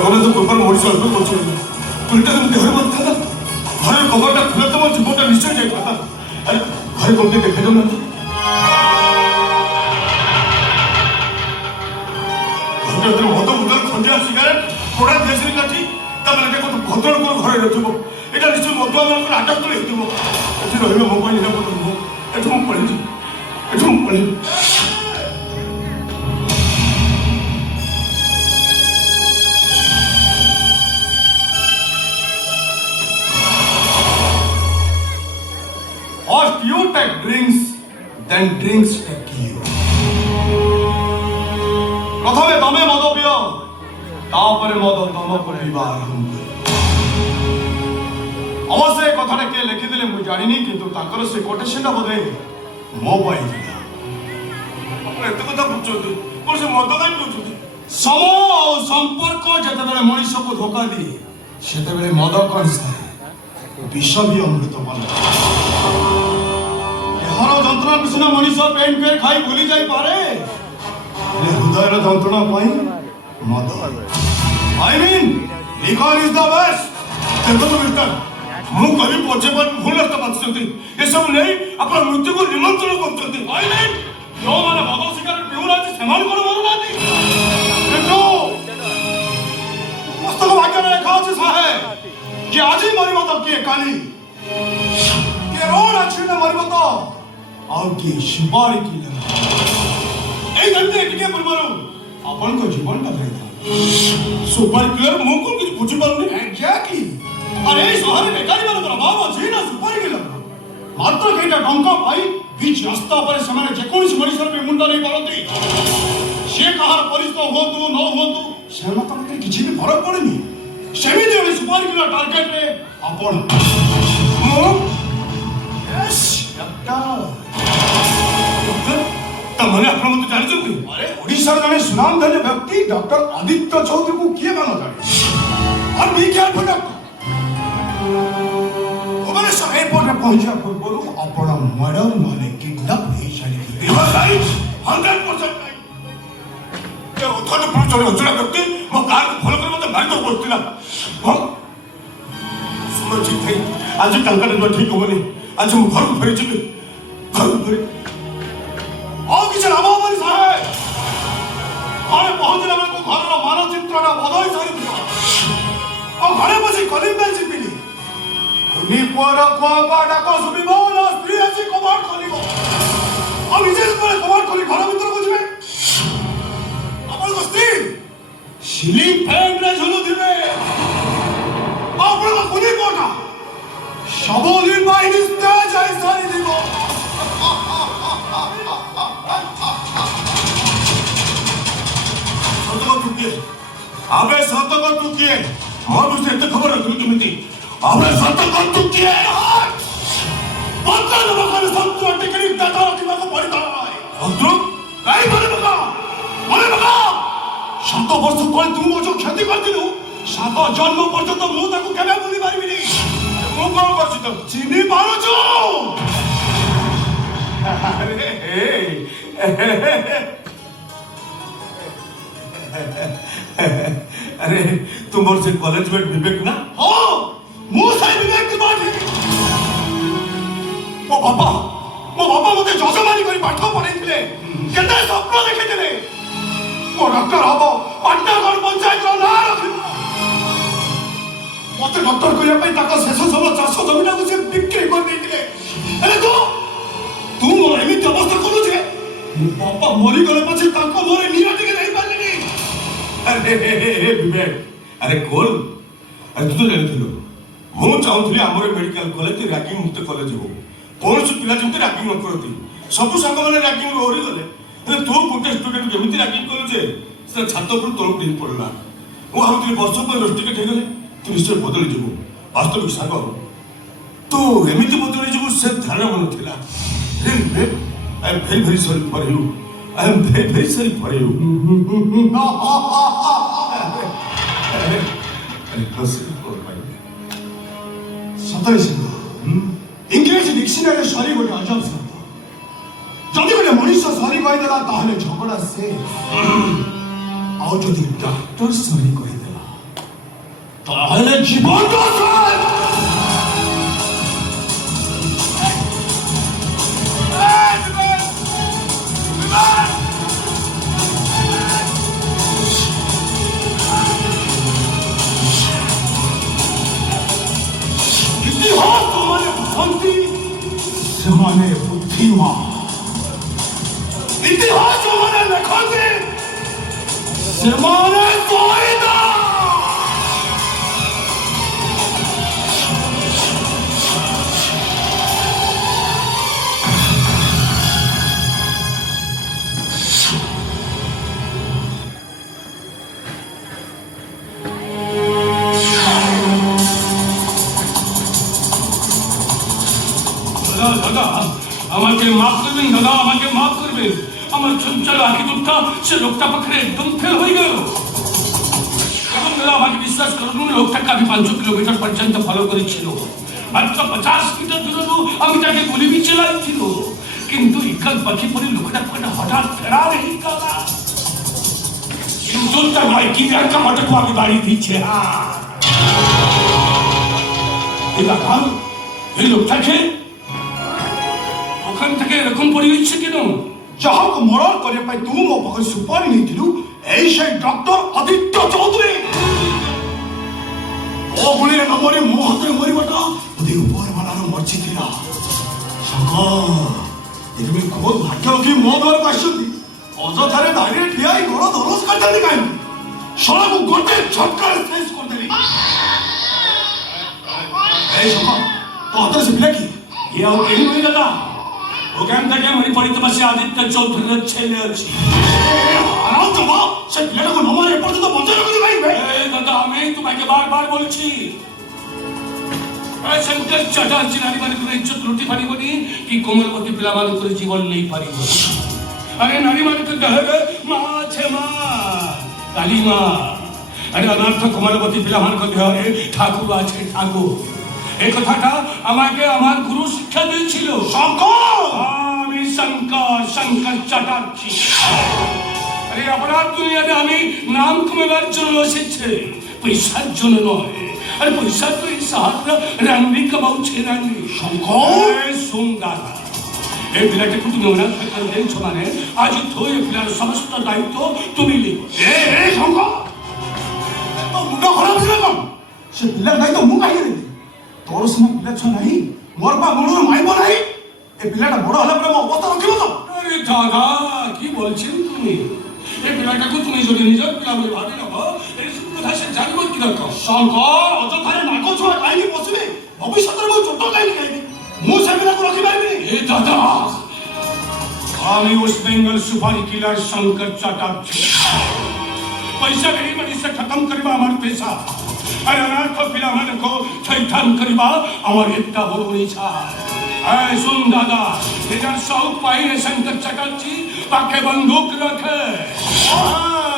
ଜଗନ୍ନାଥ କୃପାରୁ ମଣିଷ ଅଳ୍ପ ବଞ୍ଚିଗଲା। ତୁଳିଟା ଯଦି ଦେହରେ ବଞ୍ଚିଥାନ୍ତା ଘରେ କବାଟଟା ଖୋଲା ତମ ଜୀବନଟା ନିଶ୍ଚୟ ଯାଇଥାନ୍ତା। ଆରେ ଘରେ କଣ ଟିକେ ଦେଖାଯାଉନାହାନ୍ତି? ଘରେ ମଦ ମୁଦର ଖଣ୍ଡିଆ ସିଗାରେଟ ପୋଡ଼ା ଗ୍ୟାସରେ କାଠି ତାମାନେ ଦେଖନ୍ତୁ ଭଦ୍ରଲୋକର ଘରେ ରଖିବ। ଏଇଟା ନିଶ୍ଚୟ ମଦୁଆ ମାନଙ୍କର ଆଟାସ୍ଥଳୀ ହେଇଥିବ। ଏଠି ରହିବା ମୋ ପାଇଁ ନିରାପଦ ନୁହଁ। ଏଠୁ ମୁଁ ପଳେଇବି, ଏଠୁ ମୁଁ ପଳେଇବି। First you take drinks, then drinks take you. প্রথমে তমে মদ পিও, তারপরে মদ তমকু পিবা আরম্ভ কর। অবশ্য এই কথাটা কে লিখিদেলে মু জানিনি, কিন্তু তাଙ୍କର সে কোটেশনটা বোধে ମୋ ପାଇଁ ଥିଲା। ଆପଣ ଏତେ କଥା ବୁଝୁଛନ୍ତି, କ'ଣ ସେ ମଦ କାହିଁ ପିଉଛନ୍ତି? ସମୟ ଆଉ ସମ୍ପର୍କ ଯେତେବେଳେ ମଣିଷକୁ ଧୋକା ଦିଏ ସେତେବେଳେ ମଦ କଣିଥାଏ, ବିଷ ବି ଅମୃତ ବନେ। ଦେହର ଯନ୍ତ୍ରଣାକୁ ସିନା ମଣିଷ ପେନ୍ ପେନ୍ ଖାଇ ଭୁଲି ଯାଇପାରେ, ହେଲେ ହୃଦୟର ଯନ୍ତ୍ରଣା ପାଇଁ ମଦ। I mean, liquor is the best. ଦେଖନ୍ତୁ ମିଷ୍ଟର, ମୁଁ କହିବି ପଛେ ଭୁଲ ରାସ୍ତା ବାଛୁଛନ୍ତି। ଏସବୁ ନେଇ ଆପଣ ମୃତ୍ୟୁକୁ ନିମନ୍ତ୍ରଣ କରୁଛନ୍ତି। I mean, ଯେଉଁମାନେ ମଦ ସିଗାରେଟ ପିଉନାହାନ୍ତି ସେମାନେ କ'ଣ ମରୁନାହାନ୍ତି? ପୁସ୍ତକ ଭାଗ୍ୟରେ ଲେଖା ଅଛି ସାହେବ, କିଏ ଆଜି ମରିବ ତ କିଏ କାଲି, କିଏ ରୋଡ ଆକ୍ସିଡେଣ୍ଟ ମରିବ ତ ଆଉ କିଏ ସୁପାରି କିଲେ। ଏଇ ଯେମିତି ଟିକେ ପୂର୍ବରୁ ଆପଣଙ୍କ ଜୀବନଟା ଫେରିଥିଲା। ସୁପାରି କିଲର ମୁଁ କ'ଣ କିଛି ବୁଝିପାରୁନି। ଏକ୍ଜାକ୍ଟଲି। ଆରେ ଏଇ ସହରରେ ବେକାରୀ ମାନଙ୍କର ଅଭାବ ଅଛି ନା ସୁପାରି କିଲର? ମାତ୍ର କେଇଟା ଟଙ୍କା ପାଇ ବିଚ୍ ରାସ୍ତା ଉପରେ ସେମାନେ ଯେକୌଣସି ମଣିଷର ବି ମୁଣ୍ଡ ନେଇ ପାରନ୍ତି। ସିଏ କାହାର ପରିଚିତ ହୁଅନ୍ତୁ ନ ହୁଅନ୍ତୁ ସେମାନଙ୍କ ପାଖରେ କିଛି ବି ଫରକ ପଡ଼େନି। ସେମିତି ଗୋଟେ ସୁପାରି କିଲର ଟାର୍ଗେଟରେ ଆପଣ ତାମାନେ ଆପଣ ମତେ ଜାଣିଛନ୍ତି? ଆରେ ଓଡ଼ିଶାର ଜଣେ ସୁନାମଧନ୍ୟ ବ୍ୟକ୍ତି ଡକ୍ଟର ଆଦିତ୍ୟ ଚୌଧୁରୀଙ୍କୁ କିଏ ନ ଜାଣେ? ଆଉ ବି କେୟାରଫୁଲ ଡକ୍ଟର। ଭୁବନେଶ୍ୱର ଏୟାରପୋର୍ଟରେ ପହଞ୍ଚିବା ପୂର୍ବରୁ ଆପଣ ମର୍ଡର ନହେଲେ କିଡନାପ ହେଇସାରିଥିବେ। You are right, 100% right. ଏ ଉଦ୍ଧତ ଜଣେ ଅଜଣା ବ୍ୟକ୍ତି ମୋ କାରକୁ ଫଲୋ କରି ମତେ ମାରିବାକୁ ବସିଥିଲା। ହଁ ଶୁଣ ଠିକ୍ ଥାଇ, ଆଜି ଟଙ୍କାଟା ଯିବା ଠିକ୍ ହବନି। ଆଜି ମୁଁ ଘରକୁ ଫେରିଯିବି, ଘରକୁ ଫେରି ଆଉ କିଛି ଲାଭ ହବନି ସାହେବ। ଘରେ ପହଞ୍ଚିଲା ବେଳକୁ ଘରର ମାନଚିତ୍ରଟା ବଦଳି ସାରିଥିବ। ଆଉ ଘରେ ବସି କଲିଂ ବେଲ୍ ଚିପିଲି, କୁନି ପୁଅର କୁଆପା ଡାକ ଶୁଣିବ ନା ସ୍ତ୍ରୀ ଆସି କବାଟ ଖୋଲିବ। ଆଉ ନିଜେ ଯେତେବେଳେ କବାଟ ଖୋଲି ଘର ଭିତରକୁ ଯିବେ, ଆପଣଙ୍କ ସ୍ତ୍ରୀ ସିଲିଂ ଫ୍ୟାନରେ ଝୁଲୁଥିବେ। ଆପଣଙ୍କ କୁନି ପୁଅଟା ସବୁଦିନ ପାଇଁ ନିସ୍ତେଜ ହେଇ ସାରିଥିବ। अबे सतक तू किए मोर मुझे एते खबर रखलु केमिति? अबे सतक तू किए पत्ता नमकर संतु टेक्निक दाता रखिबा को पड़ी थाय। संतु काई मारे बका शत वर्ष तले तू मो जो क्षति कर दिलु, सात जन्म पर्यंत मु ताको केबे भूली पारिबिनी। मु कोन करछि त चिनी पारो छु? अरे तुम से कॉलेज में विवेक ना? हाँ, मुझे से विवेक की बात है। वो बाबा मुझे जोजमानी करी पाठ पढ़े थे, कितने स्वप्न देखे थे। वो डॉक्टर हबो, पाटनागढ़ पंचायत रो ना रखिबो। मते डॉक्टर करिया पई ताका शेष सब चाष जमीना को से बिक्री कर देथिले। अरे तू मोर एमिति अवस्था करू छे? बाबा मरी गले पछि ताको मोरे निराटी के नहीं पारली। अरे विवेक, अरे खोल। अरे तू तो जानिथिलु मु चाहूथली हमर मेडिकल कॉलेज रैगिंग मुक्त कॉलेज हो। कौन से पिला जमते रैगिंग न करती, सब संग माने रैगिंग रो ओरी गले। अरे तू गोटे स्टूडेंट जेमिति रैगिंग करू जे से छात्र पर तोड़ दी पड़ला। मु भाबुथली वर्ष पर रोस्टिकेट हे गले तू निश्चय बदली जीवो। वास्तविक सांग तू एमिति बदली जीवो से धारणा मन थिला। अरे Vivek, I am very sorry for you. I am very sorry for you. सतरे सिंह इंग्लिश डिक्शनरी सॉरी गोटे अजब शब्द। जदि गोटे मनीष सॉरी कहीदेला ताहले झगड़ा से, आउ जदि डॉक्टर सॉरी कहीदेला তাহলে জীবন দশায় इतिहास तुम्हारे भक्ति ସେମାନେ ବୁଦ୍ଧିମାନ ଇତିହାସ ଯୋଉମାନେ ଲେଖନ୍ତି ସେମାନେ ଶହୀଦ দাদা আমাকে মাফ করবেন দাদা আমাকে মাফ করবেন আমার চঞ্চল আঁকি দুধটা সে লোকটা পাখে একদম ফেল হয়ে গেল এবং দাদা আমাকে বিশ্বাস করুন লোকটাকে আমি 5 কিলোমিটার পর্যন্ত ফলো করেছিল মাত্র 50 মিটার দূরেও আমি তাকে গুলি भी চালাইছিল কিন্তু ইকাল পাখি পরে লোকটা হঠাৎ ফেরার এই গেলা কিন্তু তার ভাই কি একটা মটকো আমি বাড়ি দিচ্ছে এটা কাল এই লোকটাকে ওখান থেকে এরকম পরিবেশ কেন ଯାହାକୁ ମର୍ଡର କରିବା ପାଇଁ ତୁ ମୋ ପାଖରେ ସୁପାରି ନେଇଥିଲୁ ଏଇ ସେଇ ଡକ୍ଟର ଆଦିତ୍ୟ ଚୌଧୁରୀ ଓ ଗୁଳିରେ ନ ମରି ମୋ ହାତରେ ମରିବାଟା ବୋଧେ ଉପରମାନର ମର୍ଜି ଥିଲା ଶଙ୍କର ଏଥିପାଇଁ ଖୋଦ ଭାଗ୍ୟ ରଖି ମୋ ଘରକୁ ଆସିଛନ୍ତି ଅଯଥାରେ ଧାଡ଼ିରେ ଠିଆ ହେଇ ଘର ଦରଜ କରିଥାନ୍ତି କାହିଁକି ଶଳାକୁ ଗୋଟେ ଝଟକାରେ ଶେଷ କରିଦେଲି ଏଇ ଶଙ୍କର ତୋ ହାତରେ ସେ ପିଲା କି ଇଏ ଆଉ କେହି ନୁହେଁ ଦାଦା ওখান থেকে মরি পড়িতে বসে আদিত্য চৌধুরীর ছেলে আছে আরাম জমা সে পিলাটাকে নমার এ পর্যন্ত বঞ্চনা করতে পারবে দাদা আমি তোমাকে বারবার বলছি শঙ্কর চ্যাটার্জি নারী মানুষের ইজ্জত লুটি পারিবনি কি কোমলবতী পিলা মানুষের জীবন নেই পারিব আরে নারী মানুষের দেহে মা আছে মা কালী মা আরে অনার্থ কোমলবতী পিলা মানুষের দেহে ঠাকুর আছে ঠাকুর এই কথাটা আমাকে আমার গুরু শিক্ষা দিয়েছিল শঙ্কর আমি শঙ্কর চ্যাটার্জি আরে অপরাধ দুনিয়াতে আমি নাম কমাবার জন্য এসেছে পয়সার জন্য নয় আরে পয়সা তো এই সাহায্য রান্নি কামাউছে রান্নি শঙ্কর সুন্দর এই পিলাটাকে তুমি অনাথ করে দিয়েছ মানে আজ তো এই পিলার সমস্ত দায়িত্ব তুমি নিও এ শঙ্কর তো মুন্ড খরাপ ছিল কম সে পিলার দায়িত্ব ମୁଁ କାହିଁକି ନେବି ତୋର ସିନା ପିଲା ଛୁଆ ନାହିଁ ମୋର ବା ମୂଳରୁ ମାଇବ ନାହିଁ ଏ ପିଲାଟା ବଡ଼ ହେଲା ପରେ ମୋ ଅବସ୍ଥା ରଖିବ ତ আরে দাদা কি বলছেন তুমি এই পিলাটাকে তুমি যদি নিজের পিলা বলে ভাবি নেব এই সব কথা সে জানবো কি দরকার শঙ্কর অযথাରେ ନାକ ଛୁଆ କାହିଁକି ବସିବେ ଭବିଷ୍ୟତରେ ମୁଁ ଚୋଟ କାହିଁକି ଖାଇବି ମୁଁ ସେ ପିଲାକୁ ରଖିପାରିବିନି এ দাদা আমি ওয়েস্ট বেঙ্গল সুপারি কিলার শঙ্কর চ্যাটার্জি पैसा नहीं मनी से खत्म करवा हमारे पैसा अरे अनाथ पिला मन को छैठान करवा हमारे इतना बड़ो इच्छा ऐ सुन दादा इधर शौक पाई है शंकर চ্যাটার্জি पाके बंदूक रखे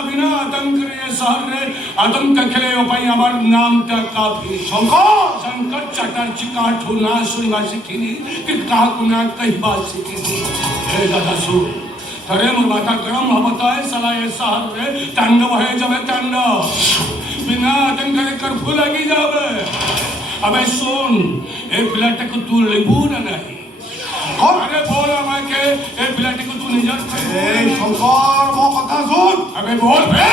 बिना आतंक रे शहर रे आतंक खेले पाई हमार नाम ता काफी शंकर চ্যাটার্জি का ठोना सुनवा सिखिनी कि का गुना कहवा सिखिनी ए दादा सुन अरे मोर माथा गरम होता है साला ये शहर रे तांडव है जब तांडव बिना आतंक के कर्फ्यू लगी जावे अबे सुन ए पिलाटे को तू लेबू ना नहीं अरे बोल আমাকে ए पिलाटे को तू निजर এই শঙ্কর ମୋ କଥା ଶୁଣ अबे बोल बे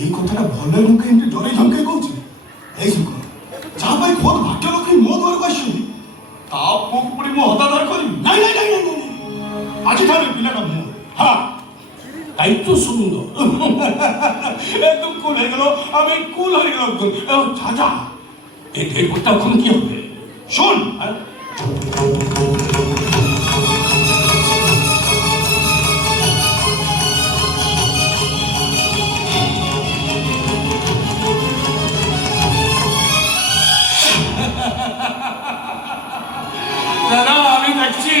এই কথাটা ଭଲ ଲୋକେ ଏମିତି ଡରେଇ ଧମକେଇ କହୁଛି ଏଇ ଶଙ୍କର ଯାହା ପାଇଁ ଖୋଦ ଭାଗ୍ୟ ରଖି ମୋ ଦ୍ୱାରକୁ ଆସିଛନ୍ତି ତା ପୁଅକୁ ପୁଣି ମୁଁ ହତାଦାର କରିବି ନାଇଁ ନାଇଁ ନାଇଁ ନାଇଁ ଆଜିଠାରୁ ଏ ପିଲାଟା ମୁଁ हाँ তাই তো সুন্দর একদম কুল হয়ে গেল আমি কুল হয়ে গেলাম দাদা এই ঢের করতে এখন কি হবে শোন দাদা আমি দেখছি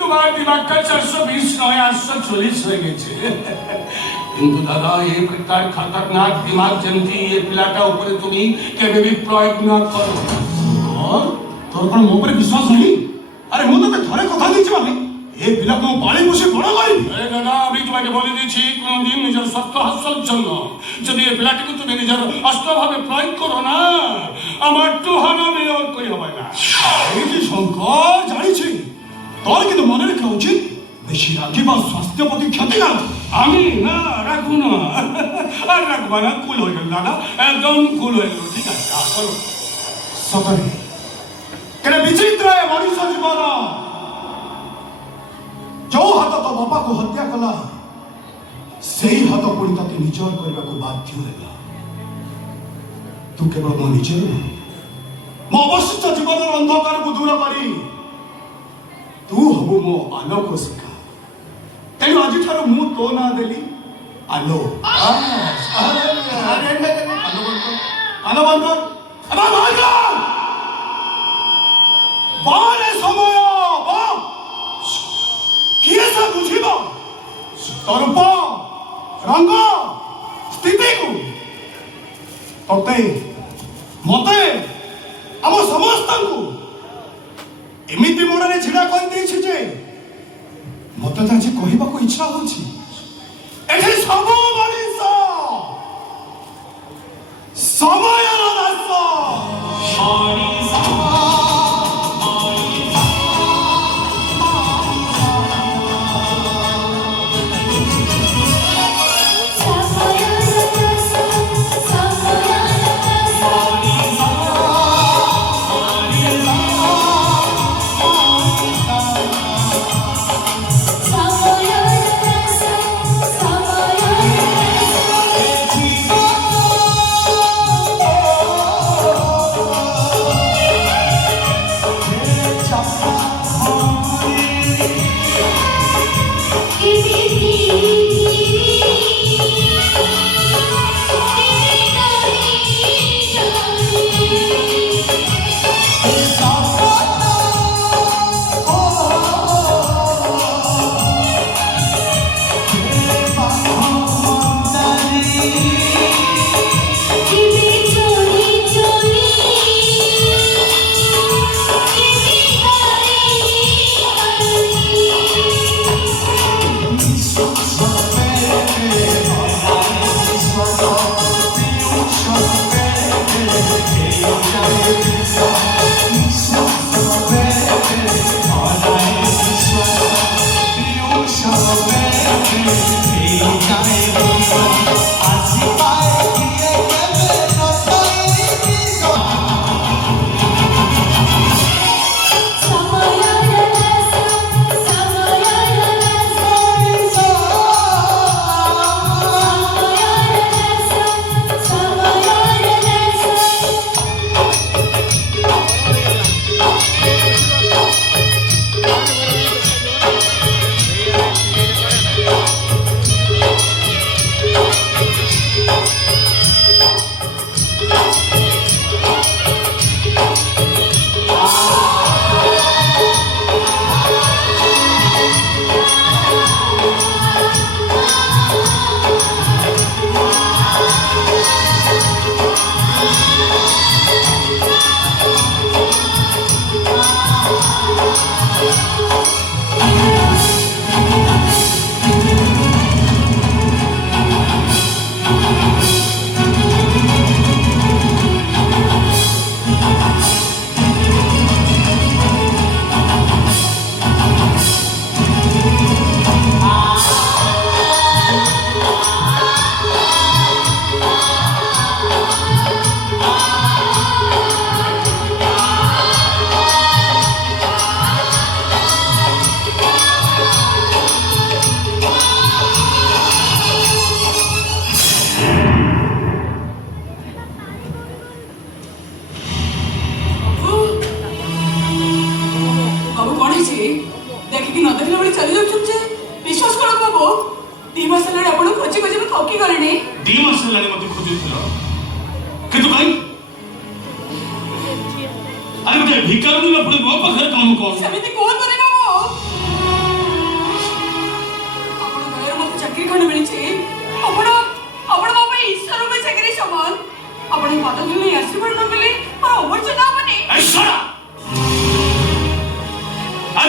তোমার দিমাগটা 420 নয় 840 হয়ে গেছে কিন্তু দাদা এই তার খতরনাক দিমাগ যেমনি এই পিলাটা উপরে তুমি কেবে भी প্রয়োগ না করো তোর কোন ମୋ ଉପରେ ବିଶ୍ୱାସ ନାହିଁ ଆରେ ମୁଁ ତତେ ଥରେ କଥା ଦେଇଛି ମାନେ এই পিলাকে পালি বসে বড় করিবি। আরে দাদা আমি তোমাকে বলে দিয়েছি কোনোদিন নিজের স্বার্থ হাসিলের জন্য যদি এই পিলাটিকে তুমি নিজের অস্ত্রভাবে প্রয়োগ করো না আমার টুহানো মেয়র কই হবে না। এই যে শঙ্কর জানিছি তোর কিন্তু মনে রাখা উচিত বেশি রাখিবা স্বাস্থ্য প্রতি ক্ষতি না। আমি না রাখবো না আর রাখবা না কুল হয়ে গেল দাদা একদম কুল হয়ে গেল ঠিক আছে আসলো ସତରେ କେଡ଼େ ବିଚିତ୍ର ଏ ମଣିଷ ଜୀବନ। ଯୋଉ ହାତ ତୋ ବାପାକୁ ହତ୍ୟା କଲା ସେଇ ହାତ ପୁଣି ତତେ ନିଜର କରିବାକୁ ବାଧ୍ୟ ହେଲା। ତୁ କେବଳ ମୋ ନିଜର ନୁହେଁ, ମୋ ଅବଶିଷ୍ଟ ଜୀବନର ଅନ୍ଧକାରକୁ ଦୂର କରି ତୁ ହବୁ ମୋ ଆଲୋକ ଶିଖା। ତେଣୁ ଆଜିଠାରୁ ମୁଁ ତୋ ନାଁ ଦେଲି ଆଲୋ। ବାହାରେ ସମୟ କିଏ ସେ ବୁଝିବ ତୋ ରୂପ ରଙ୍ଗ ସ୍ଥିତିକୁ। ତତେ ମତେ ଆମ ସମସ୍ତଙ୍କୁ ଏମିତି ମୋଡ଼ରେ ଛିଡ଼ା କରିଦେଇଛି ଯେ ମତେ ତ ଆଜି କହିବାକୁ ଇଚ୍ଛା ହଉଛି ଏଠି ସବୁ ମଣିଷ ସମୟର ଦାସ।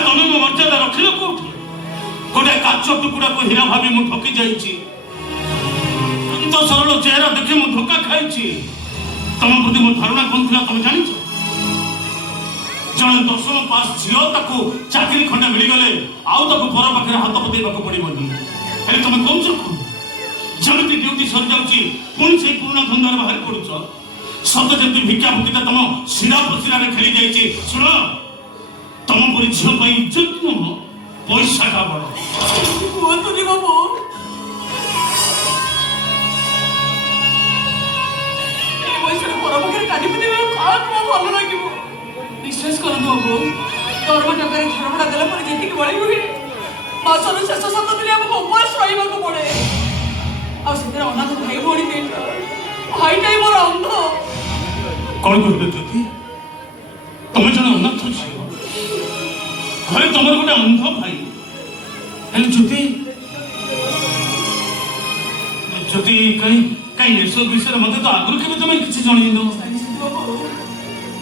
ତମେ ମୋ ମର୍ଯ୍ୟାଦା ରଖିଲ କୋଉଠି? କାଚ ଟୁକୁଡ଼ାକୁ ହୀରା ଭାବି ମୁଁ ଠକି ଯାଇଛି। ତ ସରଳ ଚେହେରା ଦେଖି ମୁଁ ଧୋକା ଖାଇଛି। ତମ ପ୍ରତି ମୋ ଧାରଣା କଣ ଥିଲା ତମେ ଜାଣିଛ? ଜଣେ 10ମ ପାସ୍ ଝିଅ ତାକୁ ଚାକିରି ଖଣ୍ଡେ ମିଳିଗଲେ ଆଉ ତାକୁ ପର ପାଖରେ ହାତ ପତେଇବାକୁ ପଡ଼ିବନି। ହେଲେ ତମେ କହୁଛ କଣ? ଯେମିତି ଡ୍ୟୁଟି ସରିଯାଉଛି ପୁଣି ସେଇ ପୁରୁଣା ଧନ୍ଦାରେ ବାହାରି ପଡୁଛ। ସତ ଯେମିତି ଭିକ୍ଷା ଭୁକିଟା ତମ ଶିରା ପ୍ରଶିରାରେ ଖେଳି ଯାଇଛି। ଶୁଣ, ତମ ପରି ଝିଅ ପାଇଁ ଇଜ୍ଜତ ନୁହଁ, ପଇସାଟା ବଡ଼। କୁହନ୍ତୁନି ବାବୁ, ଏ ପଇସାରେ ପର ପାଖରେ କାଟି ପକେଇବେ କାହାକୁ ଭଲ ଲାଗିବ? ବିଶ୍ୱାସ କରନ୍ତୁ ବାବୁ, ଦରମା ଟଙ୍କାରେ ଘର ଭଡ଼ା ଦେଲା ପରେ ଯେତିକି ବଳି ରୁହେ, ମାସର ଶେଷ 7 ଦିନ ଆମକୁ ଉପବାସ ରହିବାକୁ ପଡ଼େ। ଆଉ ସେଥିରେ ଅନାଥ ଭାଇ ଭଉଣୀ ଦିଟା, ଭାଇଟାই ମୋର ଅନ୍ଧ। କଣ କହିଲ ଜ୍ୟୋତି? ତମେ ଜଣେ ଅନାଥ ଝିଅ, ଘରେ ତମର ଗୋଟେ ଅନ୍ଧ ଭାଇ। ହେଲେ ଜ୍ୟୋତି ଜ୍ୟୋତି କାଇଁ ଏସବୁ ବିଷୟରେ ମତେ ତ ଆଗରୁ କେବେ ତମେ କିଛି ଜଣେଇନ? ଜାଣିଛନ୍ତି ବାବୁ,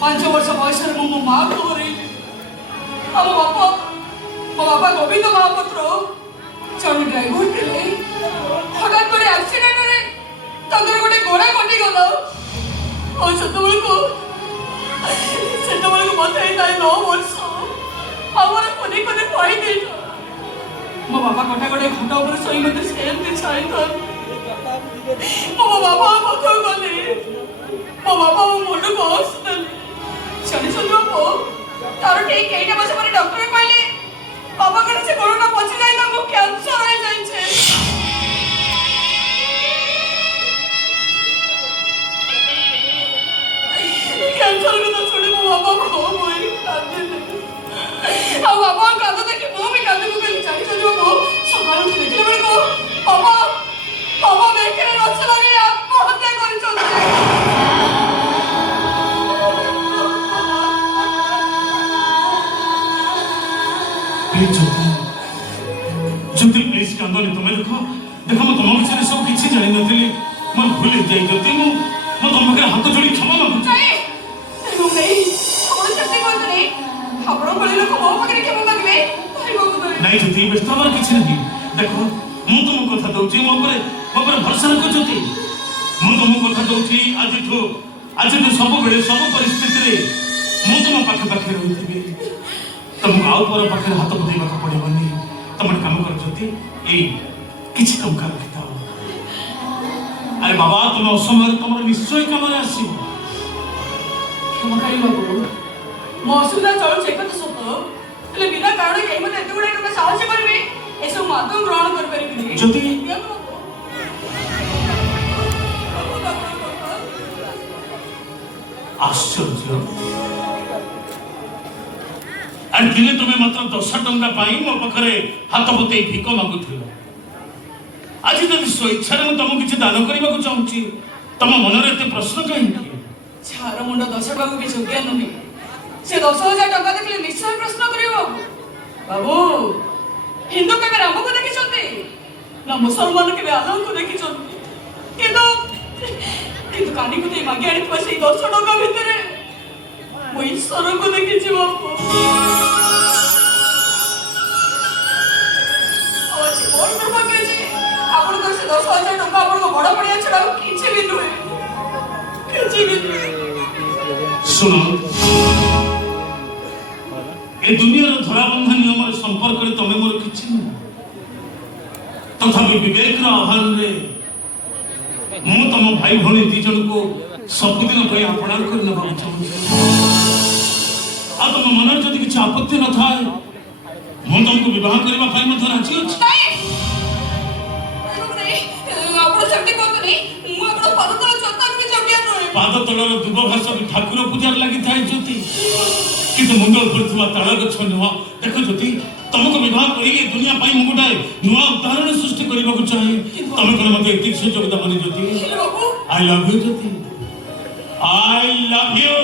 5 ବର୍ଷ ବୟସରେ ମୁଁ ମୋ ମାଆକୁ ହରେଇଲି। ଆମ ବାପା ଗୋବିନ୍ଦ ମହାପାତ୍ର ଜଣେ ଡ୍ରାଇଭର ଥିଲେ। ହଠାତ୍ କରି ଆକ୍ସିଡେଣ୍ଟରେ ତାଙ୍କର ଗୋଟେ ଗୋଡ଼ା କଟିଗଲା। ଆଉ ସେତେବେଳକୁ ମତେ ହେଇଥାଏ 9 ବର୍ଷ। ଆମର କୋନି ଖୁଆଇ ଦେଇଛ। ମୋ ବାପା ଗୋଟାଏ ଖଟ ଉପରେ ଶୋଇ ମତେ ସେମିତି ଛାଡ଼ିଥାନ୍ତି। ମୋ ବାପା ପାଖକୁ ଗଲେ ମୋ ବାପା ମୋ ମୁଣ୍ଡକୁ ହସୁଥିଲେ। ଜାଣିଛନ୍ତି ବାବୁ, ତାର ଠିକ୍ 8 ମାସ ପରେ ଡକ୍ଟର କହିଲେ ବାବାଙ୍କର ସେ ଗୋଡ଼ଟା ପଚି ଯାଇ ତାଙ୍କୁ କ୍ୟାନ୍ସର ହେଇଯାଇଛି। କ୍ୟାନ୍ସର କଥା ଶୁଣି ମୋ ବାପା ଖୁବ୍ ହୋଇ କାନ୍ଦିଲେ। ଆଉ ବାପା କାନ୍ଦ ଦେଖି ମୁଁ ବି କାନ୍ଦି ପକେଇଲି। ଜାଣିଛନ୍ତି ବାବୁ, ସକାଳୁ ଉଠି ଦେଖିଲା ବେଳକୁ ବାବା ବେକରେ ରସି ଲଗେଇ ଆତ୍ମହତ୍ୟା କରିଛନ୍ତି। ଜ୍ୟୋତି ପ୍ଲିଜ କାନ୍ଦନି। ତମେ ଦେଖ ମୁଁ ତମ ବିଷୟରେ ସବୁ କିଛି ଜାଣିନଥିଲି। ମୋର ଭୁଲ ହେଇଯାଇ ଜ୍ୟୋତି। ମୁଁ ତମ ପାଖରେ ହାତ ଯୋଡ଼ି କ୍ଷମା ମାଗୁଛି। ଆପଣ ଭଳି ଲୋକ ମୋ ପାଖରେ କ୍ଷମା ମାଗିବେ? ନାଇଁ ଜ୍ୟୋତି, ବ୍ୟସ୍ତ ହବାର କିଛି ନାହିଁ। ଦେଖ ମୁଁ ତମକୁ କଥା ଦଉଛି, ମୋ ଉପରେ ଭରସା ରଖ ଜ୍ୟୋତି। ମୁଁ ତମକୁ କଥା ଦଉଛି, ଆଜିଠୁ ସବୁବେଳେ ସବୁ ପରିସ୍ଥିତିରେ ମୁଁ ତମ ପାଖେ ରହିଥିବି। ତମକୁ ଆଉ ପର ପାଖରେ ହାତ ପତେଇବାକୁ ପଡ଼ିବନି। ତମେ ଗୋଟେ କାମ କର ଜ୍ୟୋତି, ଏଇ କିଛି ଟଙ୍କା ରଖିଥାଅ। ଆରେ ବାବା, ତମେ ଅସମୟରେ ତମର ନିଶ୍ଚୟ କାମରେ ଆସିବ। କ୍ଷମାକାରୀ ବାବୁ, ମୋ ଅସୁବିଧା ଚଳୁଛି ଏକଥା ସତ। ହେଲେ ବିନା କାରଣ କେହି ମୋତେ ଏତେ ଗୁଡ଼ାଏ ଟଙ୍କା ସାହାଯ୍ୟ କରିବେ ଏସବୁ ମୁଁ ଆଦୌ ଗ୍ରହଣ କରିପାରିବିନି। ଜ୍ୟୋତି ଆଶ୍ଚର୍ଯ୍ୟ। ଆରେ ଦିନେ ତୁମେ ମାତ୍ର 10 ଟଙ୍କା ପାଇଁ ମୋ ପାଖରେ ହାତ ପତେଇ ଭିକ ମାଗୁଥିଲ। ଆଜି ଯଦି ସ୍ୱଇଚ୍ଛାରେ ମୁଁ ତମକୁ କିଛି ଦାନ କରିବାକୁ ଚାହୁଁଛି, ତମ ମନରେ ଏତେ ପ୍ରଶ୍ନ କାହିଁକି? ଛାର ମୁଣ୍ଡ 10 ଟଙ୍କାକୁ ବି ଯୋଗ୍ୟ ନୁହେଁ। ସେ 10,000 ଟଙ୍କା ଦେଖିଲେ ନିଶ୍ଚୟ ପ୍ରଶ୍ନ କରିବ। ବାବୁ, ହିନ୍ଦୁ କେବେ ରାମକୁ ଦେଖିଛନ୍ତି ନା ମୁସଲମାନ କେବେ ଆଲ୍ଲାହଙ୍କୁ ଦେଖିଛନ୍ତି? କିନ୍ତୁ କାନିକୁ ଦେଇ ମାଗି ଆଣିଥିବା ସେଇ 10 ଟଙ୍କା ଭିତରେ ମୁଁ ଈଶ୍ୱରଙ୍କୁ ଦେଖିଛି ବାବୁ। ମୋର ଦୁର୍ଭାଗ୍ୟ ଯେ ଆପଣଙ୍କର ସେ 10,000 ଟଙ୍କା ଆପଣଙ୍କ ବଡ଼ ପଡ଼ିଆ ଛଡ଼ା ଆଉ କିଛି ବି ନୁହେଁ। ଶୁଣ, ଏ ଦୁନିଆର ଧରାବନ୍ଧା ନିୟମର ସମ୍ପର୍କରେ ତମେ ମୋର କିଛି ନୁହେଁ। ତଥାପି ବିବେକର ଆହ୍ୱାନରେ ମୁଁ ତମ ଭାଇ ଭଉଣୀ 2 ଜଣଙ୍କୁ ସବୁଦିନ ପାଇଁ ଆପଣାର କରି ନେବାକୁ ଚାହୁଁଛି। ଆଉ ତମ ମନରେ ଯଦି କିଛି ଆପତ୍ତି ନଥାଏ, ମୁଁ ତମକୁ ବିବାହ କରିବା ପାଇଁ ମଧ୍ୟ ରାଜି ଅଛି। ପାଦ ତଳର ଦୁବ ଘାସ ବି ଠାକୁର ପୂଜାରେ ଲାଗିଥାଏ ଜ୍ୟୋତି, କିନ୍ତୁ ମୁଣ୍ଡ ଉପରେ ଥିବା ତାଳ ଗଛ ନୁହଁ। ଦେଖ ଜ୍ୟୋତି, ତମକୁ ବିବାହ କରି ଏ ଦୁନିଆ ପାଇଁ ମୁଁ ଗୋଟାଏ ନୂଆ ଉଦାହରଣ ସୃଷ୍ଟି କରିବାକୁ ଚାହେଁ। ତମେ କଣ ମତେ ଏତିକି ସୁଯୋଗ ଦେବନି Jyoti? I love you Jyoti, I love you.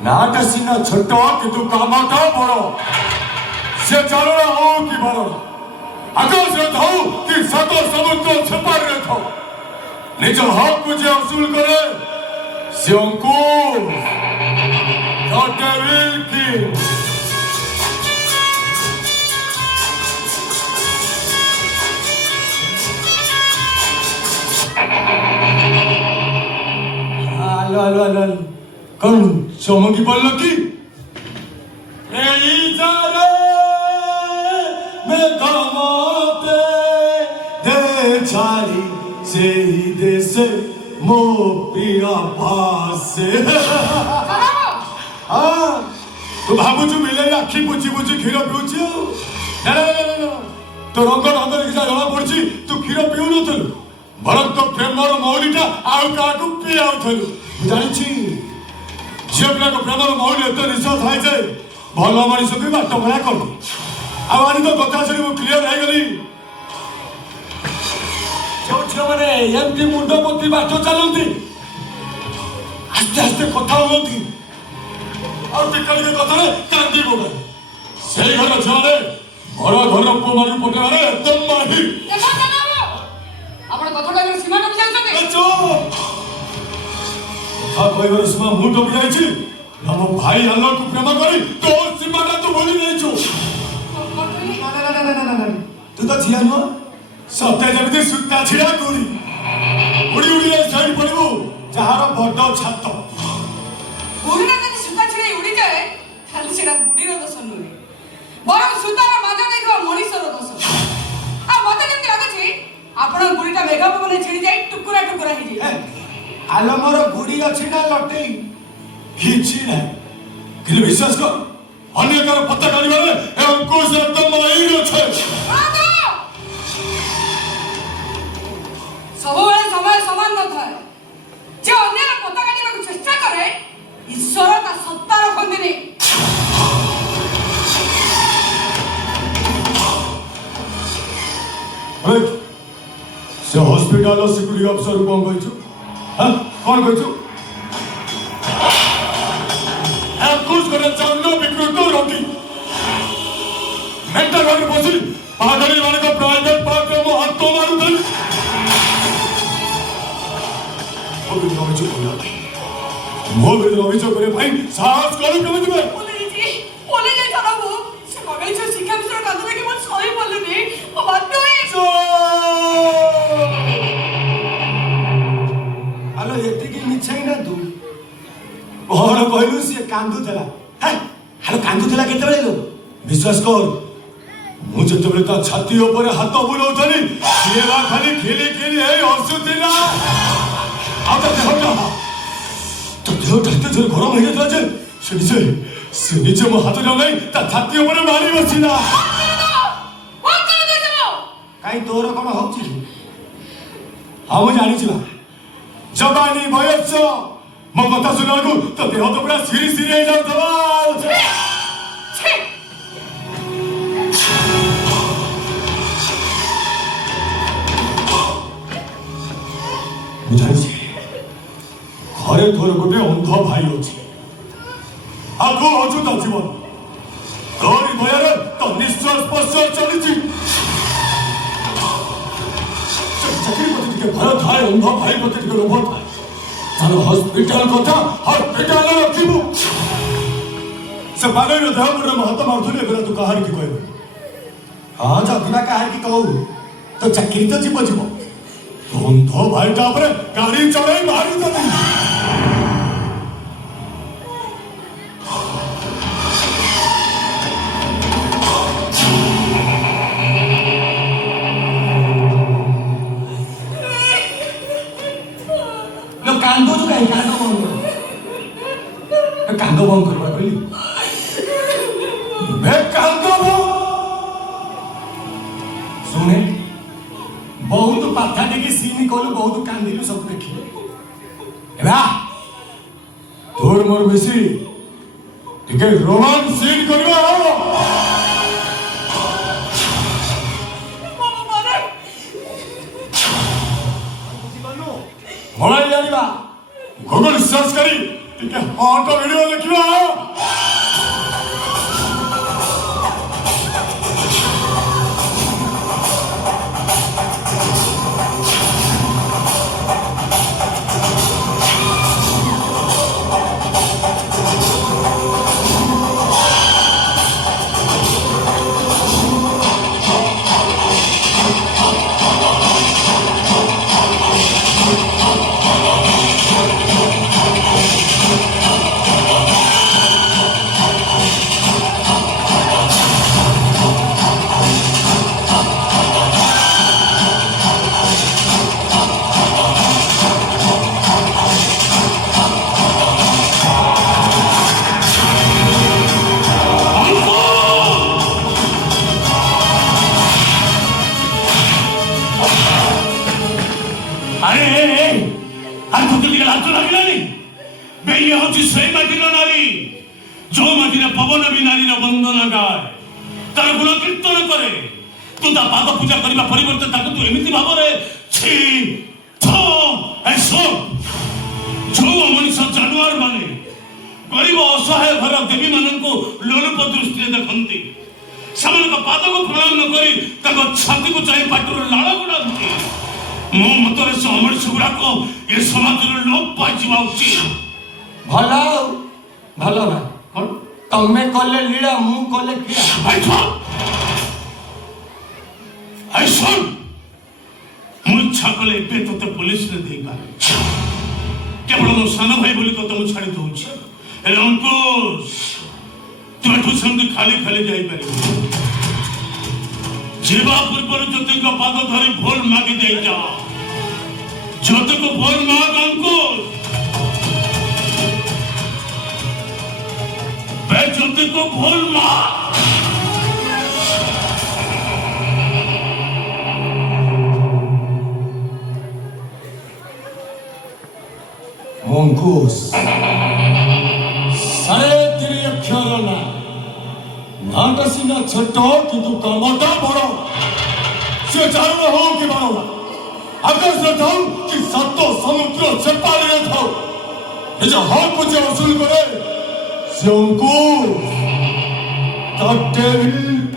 नाटा सीना छोटा किंतु कामाटा बड़ो से चालना हो कि बड़ो आकाश रे थाऊ कि सातो समुद्र छपार रे थाऊ निज हक को जे असूल करे से Ankur the devil king Al. Con চমকি পড়ল কি এই যারে মেঘমতে দে ছাড়ি সেই দেশে মো প্রিয় পাশে তু ভাবুଛୁ মিলে আখি বুঝি বুঝি ক্ষীর পিউଛୁ না তো রঙ রঙ কিছু জଣା পড়ছি তু ক্ষীর পিউନଥିଲୁ ବରଂ ତୋ ପ୍ରେମର ମୌଲିଟା ଆଉ କାହାକୁ ପିଆଉଥିଲୁ ଜାଣିଛି ଝିଅ ପିଲାଙ୍କ ପ୍ରେମର ମୌଲି ଏତେ ନିଶ୍ଚୟ ଥାଏ ଯେ ଭଲ ମଣିଷକୁ ବି ବାଟ ଭଳିଆ କରୁ ଆଉ ଆଜି ତ କଥା ଶୁଣି ମୁଁ କ୍ଲିୟର ହେଇଗଲି ଯୋଉ ଝିଅମାନେ ଏମିତି ମୁଣ୍ଡ ପୋତି ବାଟ ଚାଲନ୍ତି ଆସ୍ତେ ଆସ୍ତେ କଥା ହୁଅନ୍ତି ଆଉ ଟିକାଟିକେ କଥାରେ କାନ୍ଦି ପକାନ୍ତି ସେଇ ଘର ଝିଅମାନେ ବଡ଼ ଘର ପୁଅମାନଙ୍କୁ ପକେଇବାରେ ଏକଦମ ମାହିର ଆପଣ କଥା କହିବାର ସୀମା ଟପି ଯାଉଛନ୍ତି କଥା କହିବାର ସୀମା ମୁଁ ଟପି ଯାଇଛି ନା ମୋ ଭାଇ ଆଲୋକକୁ ପ୍ରେମ କରି ତୋ ସୀମାଟା ତୁ ଭୁଲି ଯାଇଛୁ ତୁ ତ ଝିଅ ନୁହଁ ସତେ ଯେମିତି ସୂତା ଛିଡ଼ା ଗୁଡ଼ି ଉଡ଼ି ଉଡ଼ି ସାଇଡ୍ ପଡ଼ିବୁ ଯାହାର ବଡ଼ ଛାତ ବୁଢ଼ୀର ଯଦି ସୂତା ଛିଡ଼ାଇ ଉଡ଼ିଯାଏ ତାହେଲେ ସେଟା ବୁଢ଼ୀର ଦୋଷ ନୁହେଁ ବରଂ ସୂତାର ମାଜ ଦେଇଥିବା ମଣିଷର ଦୋଷ ଆଉ ମତେ ଯେମିତି ଲାଗୁଛି ଆପଣ ବୁଢ଼ୀଟା ମେଘ ପବନରେ ଛିଡ଼ି ଯାଇ ଟୁକୁରା ଟୁକୁରା ହେଇଯାଏ ଆଲୋ ମୋର ବୁଢ଼ୀ ଅଛି ନା ଲଟେଇ କିଛି ନାହିଁ କିନ୍ତୁ ବିଶ୍ୱାସ କର ଅନ୍ୟ କାହାର ପତା କାଢ଼ିବାରେ ଏ ଅଙ୍କୁଶ ଏକଦମ ମହିର ଅଛେ ସବୁବେଳେ ସମୟ ସମାନ ନଥାଏ ଯେ ଅନ୍ୟର ପତା କାଟିବାକୁ ଚେଷ୍ଟା କରେ ଈଶ୍ୱର ତା ସତ୍ତା ରଖନ୍ତିନି ସେ ହସ୍ପିଟାଲ ସିକ୍ୟୁରିଟି ଅଫିସର କଣ କହିଛୁ କଣ କହିଛୁ ଏକୋଇଶ ଘରେ ଚାଉଳ ବିକୃତ ରୋଗୀ ମେଣ୍ଟାଲ ଘରେ ବସି ପାଦରୀ ମାନଙ୍କ ପ୍ରାଇଭେଟ ପାର୍କରେ ମୁଁ ହାତ ମାରୁଥିଲି ମୋ ବିରୁଦ୍ଧରେ ଅଭିଯୋଗ କରିବା ପାଇଁ ସାହସ କରୁ କେମିତି ଯିବେ ପୋଲି ଯାଇ ଛାଡ଼ବୁ ସେ ମଗାଇ ଯୋଉ ଶିକ୍ଷା ବିଷୟରେ କାନ୍ଦ ଦେଖି ମୁଁ ସହି ପାରିଲିନି ମୁଁ ବାଧ୍ୟ ହୋଇ ଆଲୋ ଏତିକି ମିଛାଇ ନା ତୁ କଣ କହିଲୁ ସିଏ କାନ୍ଦୁଥିଲା ଆଲୋ କାନ୍ଦୁଥିଲା କେତେବେଳେ ଲୋ ବିଶ୍ୱାସ କର ମୁଁ ଯେତେବେଳେ ତା ଛାତି ଉପରେ ହାତ ବୁଲଉଥିଲି ସିଏ ବା ଖାଲି ଖିଲି ଖିଲି ହେଇ ହସୁଥିଲା ଆଉ ତା ଦେହଟା ଏତେ ଜୋର ଗରମ ହେଇଯାଇଥିଲା ଯେ ସେ ନିଜେ ମୋ ହାତ ଲଗାଇ ତା ଛାତି ଉପରେ ମାରି ବସିଲା କାହିଁ ତୋର କଣ ହଉଛି ହଁ ମୁଁ ଜାଣିଛି ବା ଜବାନୀ ବୟସ ମୋ କଥା ଶୁଣିବାକୁ ତୋ ଦେହ ତ ପୁରା ସିରି ସିରି ହେଇଯାଉଥିବ ମୁଁ ଜାଣିଛି ଘରେ ତୋର ଗୋଟେ ଅନ୍ଧ ଭାଇ ଅଛି ଆଗକୁ ଅଛୁ ତା ଜୀବନ ତୋରି ଭୟରେ ତ ନିଶ୍ୱାସ ପ୍ରଶ୍ୱାସ ଚାଲିଛି ଚାକିରି ପ୍ରତି ଟିକେ ଭୟ ଥାଏ ଅନ୍ଧ ଭାଇ ପ୍ରତି ଟିକେ ଲୋଭ ଥାଏ ତାହେଲେ ହସ୍ପିଟାଲ କଥା ହସ୍ପିଟାଲରେ ରଖିବୁ ସେ ପାଗଳର ଦେହ ମୁଣ୍ଡରେ ମୋ ହାତ ମାରୁଥିଲି ଏବେ ତୁ କାହାରିକି କହିବୁ ହଁ ଯଦି ବା କାହାରିକି କହୁ ତ ଚାକିରି ତ ଯିବ ଅନ୍ଧ ଭାଇଟା ଉପରେ ଗାଡ଼ି ଚଢ଼େଇ ମାରିଦେବି କାନ୍ଦୁଛୁ କାହିଁ କାନ୍ଦ ବନ୍ଦ କରିବା କହିଲି ଶୁଣେ ବହୁତ ପାଥା ଟିକେ ସିନ୍ କଲୁ ବହୁତ କାନ୍ଦିଲୁ ସବୁ ଦେଖିଲୁ ଏବେ ତୋର ମୋର ବେଶୀ ଟିକେ ରୋମାନ୍ସ ସିନ୍ କରିବା ମୋବାଇଲ ଜାଣିବା ଗୁଗଲ ସର୍ଚ୍ଚ କରି ଟିକେ ହଣ୍ଟ ଭିଡ଼ିଓ ଦେଖିବା। पवन भी नारी वंदना गाए तार गुण कीर्तन करे तू ता पाद पूजा करबा परिवर्ते ताकू तू एमिति भाबरे छी थो ऐसो जो मनुष्य जानवर माने गरीब असहाय घर देवी माननको लोलुप दृष्टि देखंती समान का पाद को प्रणाम न करी ताको छाती को चाहि पाटुर लाळ गुडांती मो मतरे से मनुष्य गुडा को ए समाज रो लोप पाइ जीवा उचित भलो भलो भाई कौन तमे कले लीला मु कले कीड़ा भाई सुन आई सुन मु इच्छा कले पे तोते पुलिस रे देई पारे केवल मो सानो भाई बोली तो तुम छाड़ी दउछ ए अंकुश तुम ठु संग खाली खाली जाई पारे जीवा पूर्व जति को पाद धरी भोल मागी दे जा जति को भोल माग अंकुश जति को भोल माग अंकुश सारे तेरे अक्षर ना नाटा सिंह छोटो किंतु कमटा बड़ो से चारों हो कि बड़ो आकाश न था कि सत्तो समुद्र चपाली न था ये जो हक मुझे वसूल करे से अंकुश तटेल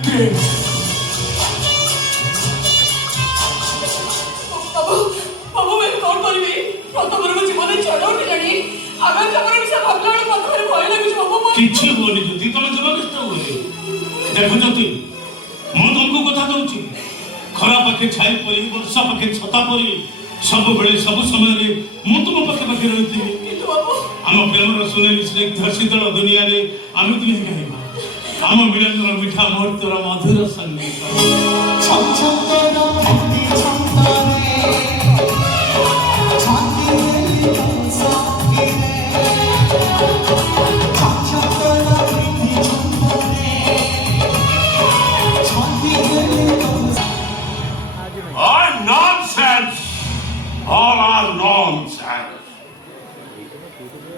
के बाबू मैं कौन करबी प्रथम रो जीवन चढ़ उठी जानी आगे जबर विषय भाबला मत करे भय लागी बाबू किछि बोली जति तमे जब कष्ट बोली देखो जति मो तुमको कथा कहूची खरा पाखे छाई परी वर्षा पाखे छता परी सब बेले सब समय रे मु तुम पाखे पाखे रहिथि किंतु बाबू हम प्रेम रो सुनेली स्नेह शीतल दुनिया रे आमी तुम कहबा हम मिलन मीठा मुहूर्त रो मधुर संगीत छम छम तेरा मेहंदी छमता रे छाती मेरी साथी रे छम छम तेरा मेहंदी छमता रे छाती मेरी All nonsense! All are nonsense!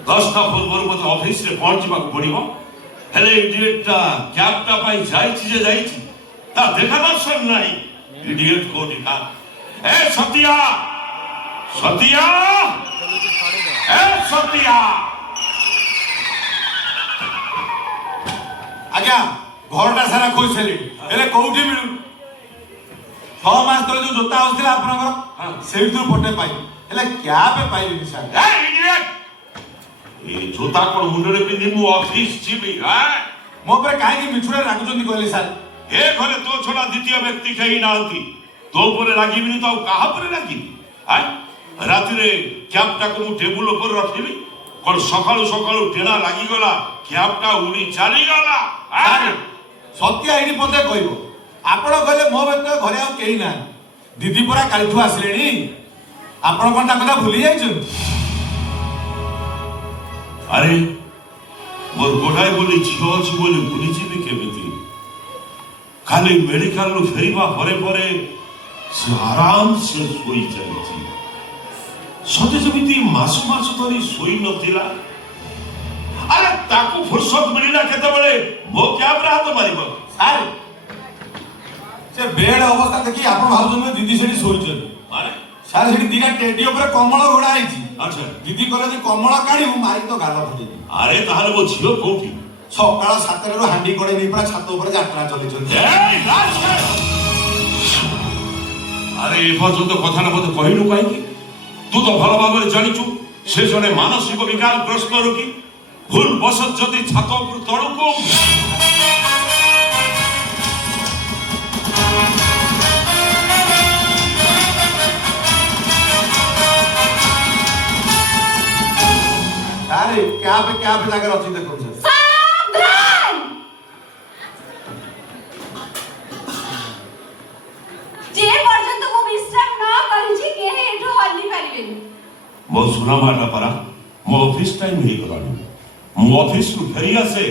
10টা ପୂର୍ବରୁ ମୋତେ ଅଫିସରେ ପହଞ୍ଚିବାକୁ ପଡ଼ିବ ହେଲେ ଇଡିଏଟଟା କ୍ୟାବଟା ପାଇଁ ଯାଇଛି ଯେ ଯାଇଛି ତା ଦେଖା ଦର୍ଶନ ନାହିଁ ଇଡିଏଟ କୋଉଠିକା ଏ ସତିଆ ସତିଆ ଏ ସତିଆ ଆଜ୍ଞା ଘରଟା ସାରା ଖୋଜି ସାରିଲି ହେଲେ କୋଉଠି ମିଳୁ 6 ମାସ ତଳେ ଯୋଉ ଜୋତା ଆସୁଥିଲା ଆପଣଙ୍କର ସେଇଠୁ ପଟେ ପାଇଲି ହେଲେ କ୍ୟାବ୍ ପାଇଲିନି ସାର୍ ଏ ଇଡିଏଟ ଏ ଜୋତା କ'ଣ ମୁଣ୍ଡରେ ପିନ୍ଧି ମୁଁ ଅଫିସ ଯିବି ମୋ ଉପରେ କାହିଁକି ମିଛୁରେ ରାଗୁଛନ୍ତି କହିଲେ ସାର୍ ଏ ଘରେ ତୋ ଛଡ଼ା ଦ୍ୱିତୀୟ ବ୍ୟକ୍ତି କେହି ନାହାନ୍ତି ତୋ ଉପରେ ରାଗିବିନି ତ ଆଉ କାହା ଉପରେ ରାଗିବି ରାତିରେ କ୍ୟାବଟାକୁ ମୁଁ ଟେବୁଲ ଉପରେ ରଖିବି କ'ଣ ସକାଳୁ ସକାଳୁ ଟେଣା ଲାଗିଗଲା କ୍ୟାବଟା ଉଡ଼ି ଚାଲିଗଲା ସତ୍ୟ ଏଇଠି ପଦେ କହିବ ଆପଣ କହିଲେ ମୋ ବ୍ୟତୀତ ଘରେ ଆଉ କେହି ନାହାନ୍ତି ଦିଦି ପରା କାଲିଠୁ ଆସିଲେଣି ଆପଣ କ'ଣ ତାଙ୍କ କଥା ଭୁଲି ଯାଇଛନ୍ତି ଆରେ ମୋର ଗୋଟାଏ ବୋଲି ଝିଅ ଅଛି ବୋଲି ଭୁଲିଯିବି କେମିତି ଖାଲି ମେଡିକାଲରୁ ଫେରିବା ପରେ ପରେ ସେ ଆରାମସେ ଶୋଇ ଚାଲିଛି ସତେ ଯେମିତି ମାସ ମାସ ଧରି ଶୋଇ ନଥିଲା ଆରେ ତାକୁ ଫୁର୍ସତ ମିଳିଲା କେତେବେଳେ ମୋ କ୍ୟାବରେ ହାତ ମାରିବ ସାର୍ ସେ ବେଡ୍ ଅବସ୍ଥା ଦେଖି ଆପଣ ଭାବୁଛନ୍ତି ଦିଦି ସେଠି ଶୋଇଛନ୍ତି ଆରେ ସାର୍ ସେଠି ଦିଟା ଟେଡି ଉପରେ କମଳ ଘୋଡ଼ା ହେଇଛି আচ্ছা দিদি କହିଲା ଯେ କମଳା କାଢିବୁ ମାରିକି ତ ଗାଲ ଫଟେଇବି। আরে তাহলে ମୋ ଝିଅ କୋଉଠି? ସକାଳ 7টাରୁ ହାଣ୍ଡି କଡେଇ ନେଇ ପୁରା ଛାତ ଉପରେ ଯାତ୍ରା ଚଲେଇଛନ୍ତି। এই রাজকার! আরে এ পর্যন্ত কথা না মতো কহিনু কাହିଁକି? ତୁ ତ ଭଲ ଭାବରେ ଜାଣିଛୁ ସେ ଜଣେ ମାନସିକ ବିକାରଗ୍ରସ୍ତ ରୋଗୀ। ଭୁଲ ବଶତ ଯଦି ଛାତ ଉପରୁ ତଳକୁ ଆରେ କ୍ୟାବ୍ ଜାଗାରେ ଅଛି ଦେଖୁଛ। ସାବଧାନ! যে পর্যন্ত ମୁଁ বিশ্রাম ନ କରିଛି କେହି ଏଠୁ ହଲି ପାରିବେନି। ମୋ ସୁନାମାଟା ପରା ମୋ ଅଫିସ ଟାଇମ୍ ହେଇଗଲାଣି। ମୁଁ ଅଫିସରୁ ଫେରି ଆସେ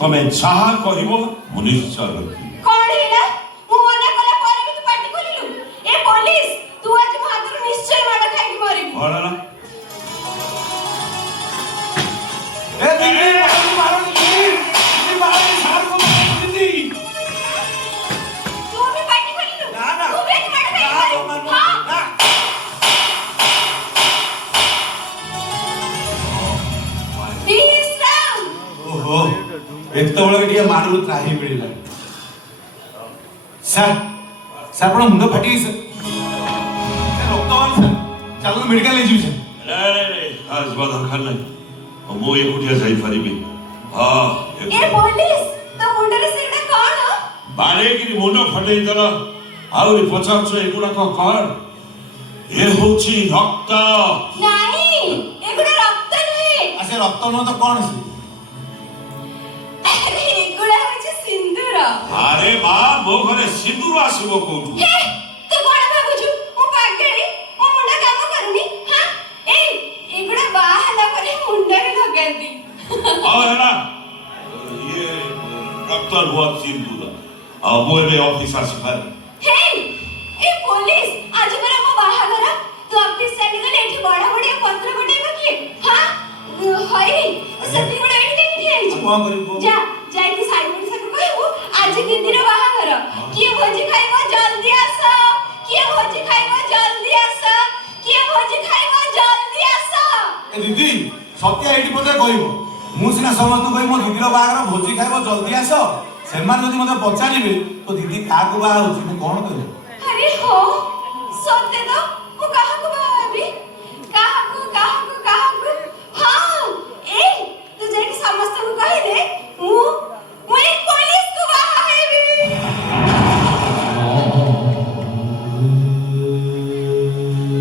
ତମେ ଯାହା କରିବ ମୁଁ ନିଶ୍ଚୟ ରଖିବି। କଣ ହେଲା? ମୁଁ ମନା କଲା ପରେ ବି ତୁ ପାଟି ଖୋଲିଲୁ। ଏ ପୋଲିସ, ତୁ ଆଜି ମୋ ହାତରୁ ନିଶ୍ଚୟ ମାଡ଼ ଖାଇକି ମରିବୁ। କଣ ହେଲା? ଏ ଦିଦି ମାରନି ଦିଦି ମାରନି ସାରକୁ ମାରନି ଦିଦି। ତୁ ବି ପାଟି ଖୋଲିଲୁ। ନା, ନା। ତୁ ବି ଆଜି ମାଡ଼ ଖାଇକି ମରିବୁ। ହଁ? বিশ্রাম! ଓହୋ ଏତେବେଳେ ଟିକେ ମାଡରୁ ତ୍ରାହି ମିଳିଲା। ସାର୍ ଆପଣ ମୁଣ୍ଡ ଫାଟିଯାଇଛି ସାର୍। ରକ୍ତ ବାହାରି ସାର୍। ଚାଲନ୍ତୁ ମେଡିକାଲ ନେଇଯିବି ସାର୍। ନାଇଁ ଯିବା ଦରକାର ନାହିଁ। ମୁଁ ଏକୁଟିଆ ଯାଇପାରିବି। ହଁ ଏ ପୋଲିସ, ତୋ ମୁଣ୍ଡରେ ସେଗୁଡା କଣ? ବାଡ଼େଇକିରି ମୁଣ୍ଡ ଫଟେଇ ଦେଲ। ଆହୁରି ପଚାରୁଛ ଏଗୁଡାକ କଣ? ଏ ହଉଛି ରକ୍ତ। ନାଇଁ, ଏଗୁଡା ରକ୍ତ ନୁହେଁ। ଆ ସେ ରକ୍ତ ନୁହଁ ତ କଣ ସେ? ଆରେ ଏଗୁଡା ହଉଛି ସିନ୍ଦୁର। ଆରେ ମା ମୋ ଘରେ ସିନ୍ଦୁର ଆସିବ କୋଉଠୁ? ହେ, ତୁ କଣ ଭାବୁଛୁ ମୁଁ ପାଗେଳି? ମୋ ମୁଣ୍ଡ କାମ କରୁନି? ହାଁ? ଏଇ ଏଗୁଡା ବାହା ହେଲା ପରେ ମୁଣ୍ଡରେ ଲଗାନ୍ତି। ଆଉ ହେଲା ଇଏ ରକ୍ତ ନୁହଁ ସିନ୍ଦୁର। ଆଉ ମୁଁ ଏବେ ଅଫିସ ଆସିପାରେ। ହେଇ, ଏ ପୋଲିସ, ଆଜି ପରା ମୋ ବାହାଘର। ତୁ ଅଫିସ ଚାଲିଗଲେ ଏଠି ବଡ ବଡିଆ ପତ୍ର ଗୋଟେଇବ କିଏ? ହାଁ? ହଇ, ସେଠି ଗୋଟେ ଏଠି କାହିଁକି ଠିଆ ହେଇଛୁ? କଣ କରିବୁ? ଯା, ଯାଇକି ସାଇ ପଡ଼ିଶାକୁ କହିବୁ ଆଜି ଦିଦିର ବାହାଘର। କିଏ ଭୋଜି ଖାଇବ ଜଲ୍ଦି ଆସ। କିଏ ଭୋଜି ଖାଇବ ଜଲ୍ଦି ଆସ। କିଏ ଭୋଜି ଖାଇବ ଜଲ୍ଦି ଆସ। ଏ ଦିଦି ସତ୍ୟ ଏଇଠି ବୋଧେ କହିବ। ମୁଁ ସିନା ସମସ୍ତଙ୍କୁ କହିବି ମୋ ଦିଦିର ବାହାଘର ଭୋଜି ଖାଇବ ଜଲ୍ଦି ଆସ। ସେମାନେ ଯଦି ମତେ ପଚାରିବେ ତ ଦିଦି କାହାକୁ ବାହା ହଉଛି ମୁଁ କଣ କହିବି? ଆରେ ହଁ, ସତେ ତ। ମୁଁ କାହାକୁ ବାହା ହେବି? କାହାକୁ? ହଁ, ଏଇ ତୁ ଯାଇକି ସମସ୍ତଙ୍କୁ କହିଦେ ମୁଁ ଏଇ ପୋଲିସକୁ ବାହା ହେବି।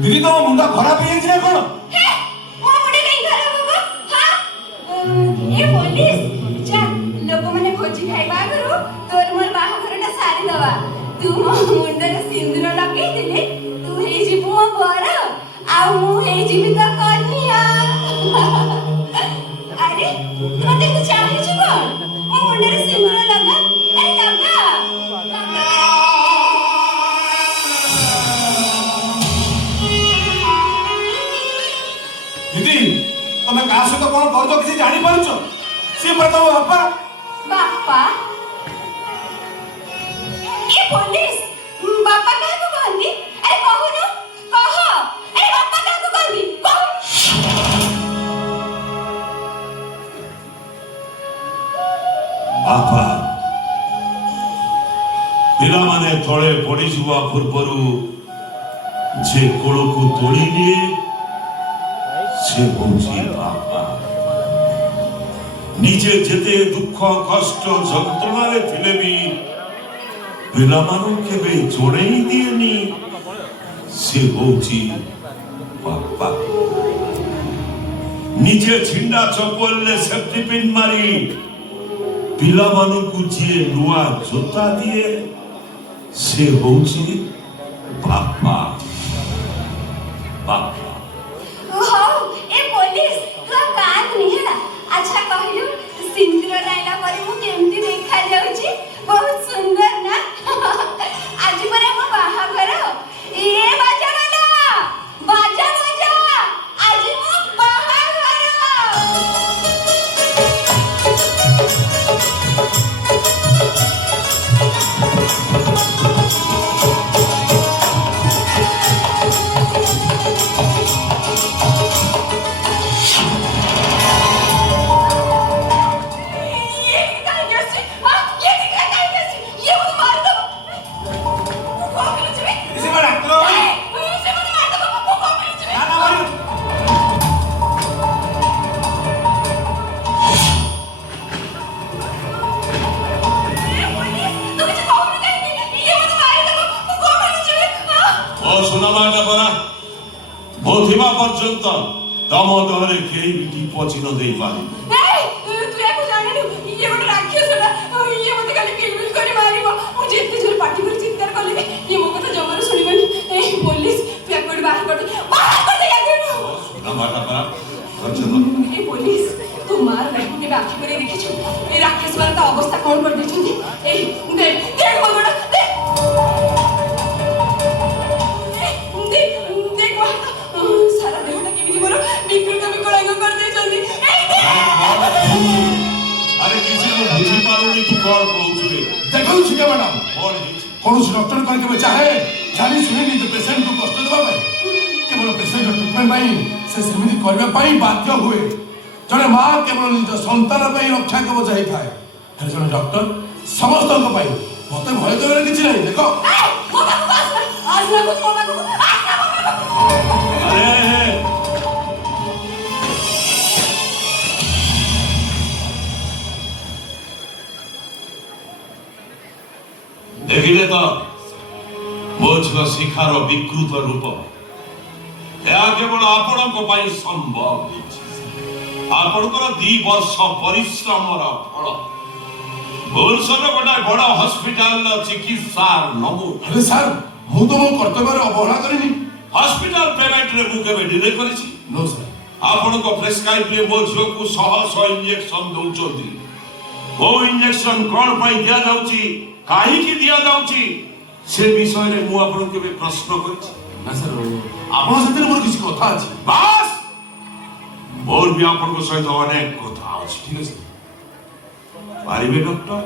ଦିଦି ତମ ମୁଣ୍ଡ ଖରାପ ହେଇଯାଇଛି ନା କଣ? ହେ, ମୋ ମୁଣ୍ଡ କାଇଁ ଖରାପ ହବ? ହାଁ? ଏ ପୋଲିସ, ଯା, ଲୋକମାନେ ଭୋଜି ଖାଇବା ଆଗରୁ ତୋର ମୋର ବାହାଘରଟା ସାରିଦବା। ତୁ ମୋ ମୁଣ୍ଡରେ ସିନ୍ଦୁର ଲଗେଇଦେଲେ ତୁ ହେଇଯିବୁ ମୋ ବର, ଆଉ ମୁଁ ହେଇଯିବି ତ କନ୍ୟା। ଆରେ ତୁ ମତେ ଏତେ ଚାହିଁଛୁ କଣ? ମୋ ମୁଣ୍ଡରେ ସିନ୍ଦୁର ଲଗା। ଆରେ ଲଗା। ଦିଦି ତମେ କାହା ସହିତ କଣ କରୁଛ କିଛି ଜାଣିପାରୁଛ? ସିଏ ପରା ତମ ବାପା। ବାପା? ଏ ପୋଲିସ, ବାପା କାହାକୁ କହନ୍ତି? ଆରେ କହୁନୁ, କହ। ଆରେ ବାପା କାହାକୁ କହନ୍ତି? କହ। ବାପା ପିଲାମାନେ ତଳେ ପଡ଼ିଯିବା ପୂର୍ବରୁ ଯେ କୋଳକୁ ତୋଳି ନିଏ ସେ ହଉଛି ବାପା। ନିଜେ ଯେତେ ଦୁଃଖ କଷ୍ଟ ଯନ୍ତ୍ରଣାରେ ଥିଲେ ବି ପିଲାମାନଙ୍କୁ କେବେ ଜଣେଇ ଦିଏନି ସେ ହଉଛି ବାପା। ନିଜେ ଛିଣ୍ଡା ଚପଲରେ ସେଫ୍ଟି ପିନ୍ ମାରି ପିଲାମାନଙ୍କୁ ଯିଏ ନୂଆ ଜୋତା ଦିଏ ସେ ହଉଛି ବାପା। ବାପା ହଉ, ଏ ପୋଲିସ, ତୁ ଆଉ କାନ୍ଦନି ହେଲା। ଆଚ୍ଛା କହିଲୁ, ସିନ୍ଦୁର ଲାଇଲା ପରେ ମୁଁ କେମିତି ଦେଖାଯାଉଛି? ବହୁତ ସୁନ୍ଦର ନା? ଆଜି ପରା ମୋ ବାହାଘର। ଏ ବାଜା ବାଜା, ବାଜା ବାଜା, ଆଜି ମୋ ବାହାଘର। পর্যন্ত ତମ ଦେହରେ କେହି ବି ଟିପ ଚିହ୍ନ ଦେଇପାରିବେ। তুই এখন জানিনি ইয়ে গোটে রাক্ষসটা ইয়ে মতে খালি কিলবিল করে মারিব ମୁଁ ଯେତେ ଜୋରେ ପାଟି କରି ଚିତ୍କାର କଲି ବି ଇଏ ମୋ କଥା ଜମାରୁ ଶୁଣିବନି এই পুলিশ তুই এক কোটি ବାହାର କରିଦେ ଗାଧେଇନୁ ଶୁଣା ବାଟା ପରା এই পুলিশ ତୁ ମାର ଲାଇଫ୍ କେବେ ଆଖି କରି ଦେଖିଛୁ এই ରାକ୍ଷସ ମାନେ ତା ଅବସ୍ଥା କଣ କରିଦେଇଛନ୍ତି এই ଦେখ ଦେখ ମଗଡା ଦେখ দেখ সারা দেহটা কেমিতি মোর বিকৃত বিকলাঙ্গ କରିଦେଇଛନ୍ତି ଆରେ କିଛି ମୁଁ ବୁଝିପାରୁନି କି କଣ କହୁଥିବେ। ଦେଖନ୍ତୁ ଶିଖା ମ୍ୟାଡାମ କଣ ହେଇଛି? କୌଣସି ଡକ୍ଟର କଣ କେବେ ଚାହେ ଜାଣି ଶୁଣି ନିଜ ପେସେଣ୍ଟକୁ କଷ୍ଟ ଦେବା ପାଇଁ କେବଳ ପେସେଣ୍ଟର ଟ୍ରିଟମେଣ୍ଟ ପାଇଁ ସେ ସେମିତି କରିବା ପାଇଁ ବାଧ୍ୟ ହୁଏ। ଜଣେ ମା କେବଳ ନିଜ ସନ୍ତାନ ପାଇଁ ରକ୍ଷା କବଚ ହେଇଥାଏ ହେଲେ ଜଣେ ଡକ୍ଟର ସମସ୍ତଙ୍କ ପାଇଁ ମତେ ଭୟ କରିବାର କିଛି ନାହିଁ। ଦେଖ ଆରେ ଦେଖିଲେ ତ ମୋ ଝିଅ ଶିଖାର ବିକୃତ ରୂପ ଏହା କେବଳ ଆପଣଙ୍କ ପାଇଁ ସମ୍ଭବ ହେଇଛି। ଆପଣଙ୍କର 2 ବର୍ଷ ପରିଶ୍ରମର ଫଳ ଭୁବନେଶ୍ୱର ଗୋଟେ ବଡ଼ ହସ୍ପିଟାଲର ଚିକିତ୍ସା ନମୁନା। ଆରେ ସାର୍ ମୁଁ ତ ମୋ କର୍ତ୍ତବ୍ୟରେ ଅବହେଳା କରିନି। ହସ୍ପିଟାଲ ପେମେଣ୍ଟରେ ମୁଁ କେବେ ଡିଲେ କରିଛି? No sir. ଆପଣଙ୍କ ପ୍ରେସ୍କ୍ରାଇବ୍ରେ ମୋ ଝିଅକୁ 100 ଇଞ୍ଜେକ୍ସନ ଦଉଛନ୍ତି। କୋଉ ଇଞ୍ଜେକ୍ସନ କଣ ପାଇଁ ଦିଆଯାଉଛି କାହିଁକି ଦିଆଯାଉଛି ସେ ବିଷୟରେ ମୁଁ ଆପଣଙ୍କୁ କେବେ ପ୍ରଶ୍ନ କରିଛି? ନା ସାର୍ ଆପଣଙ୍କ ସାଥିରେ ମୋର କିଛି କଥା ଅଛି। ବାସ୍ ମୋର ବି ଆପଣଙ୍କ ସହିତ ଅନେକ କଥା ଅଛି। ଠିକ ଅଛି ପାରିବେ ଡକ୍ଟର?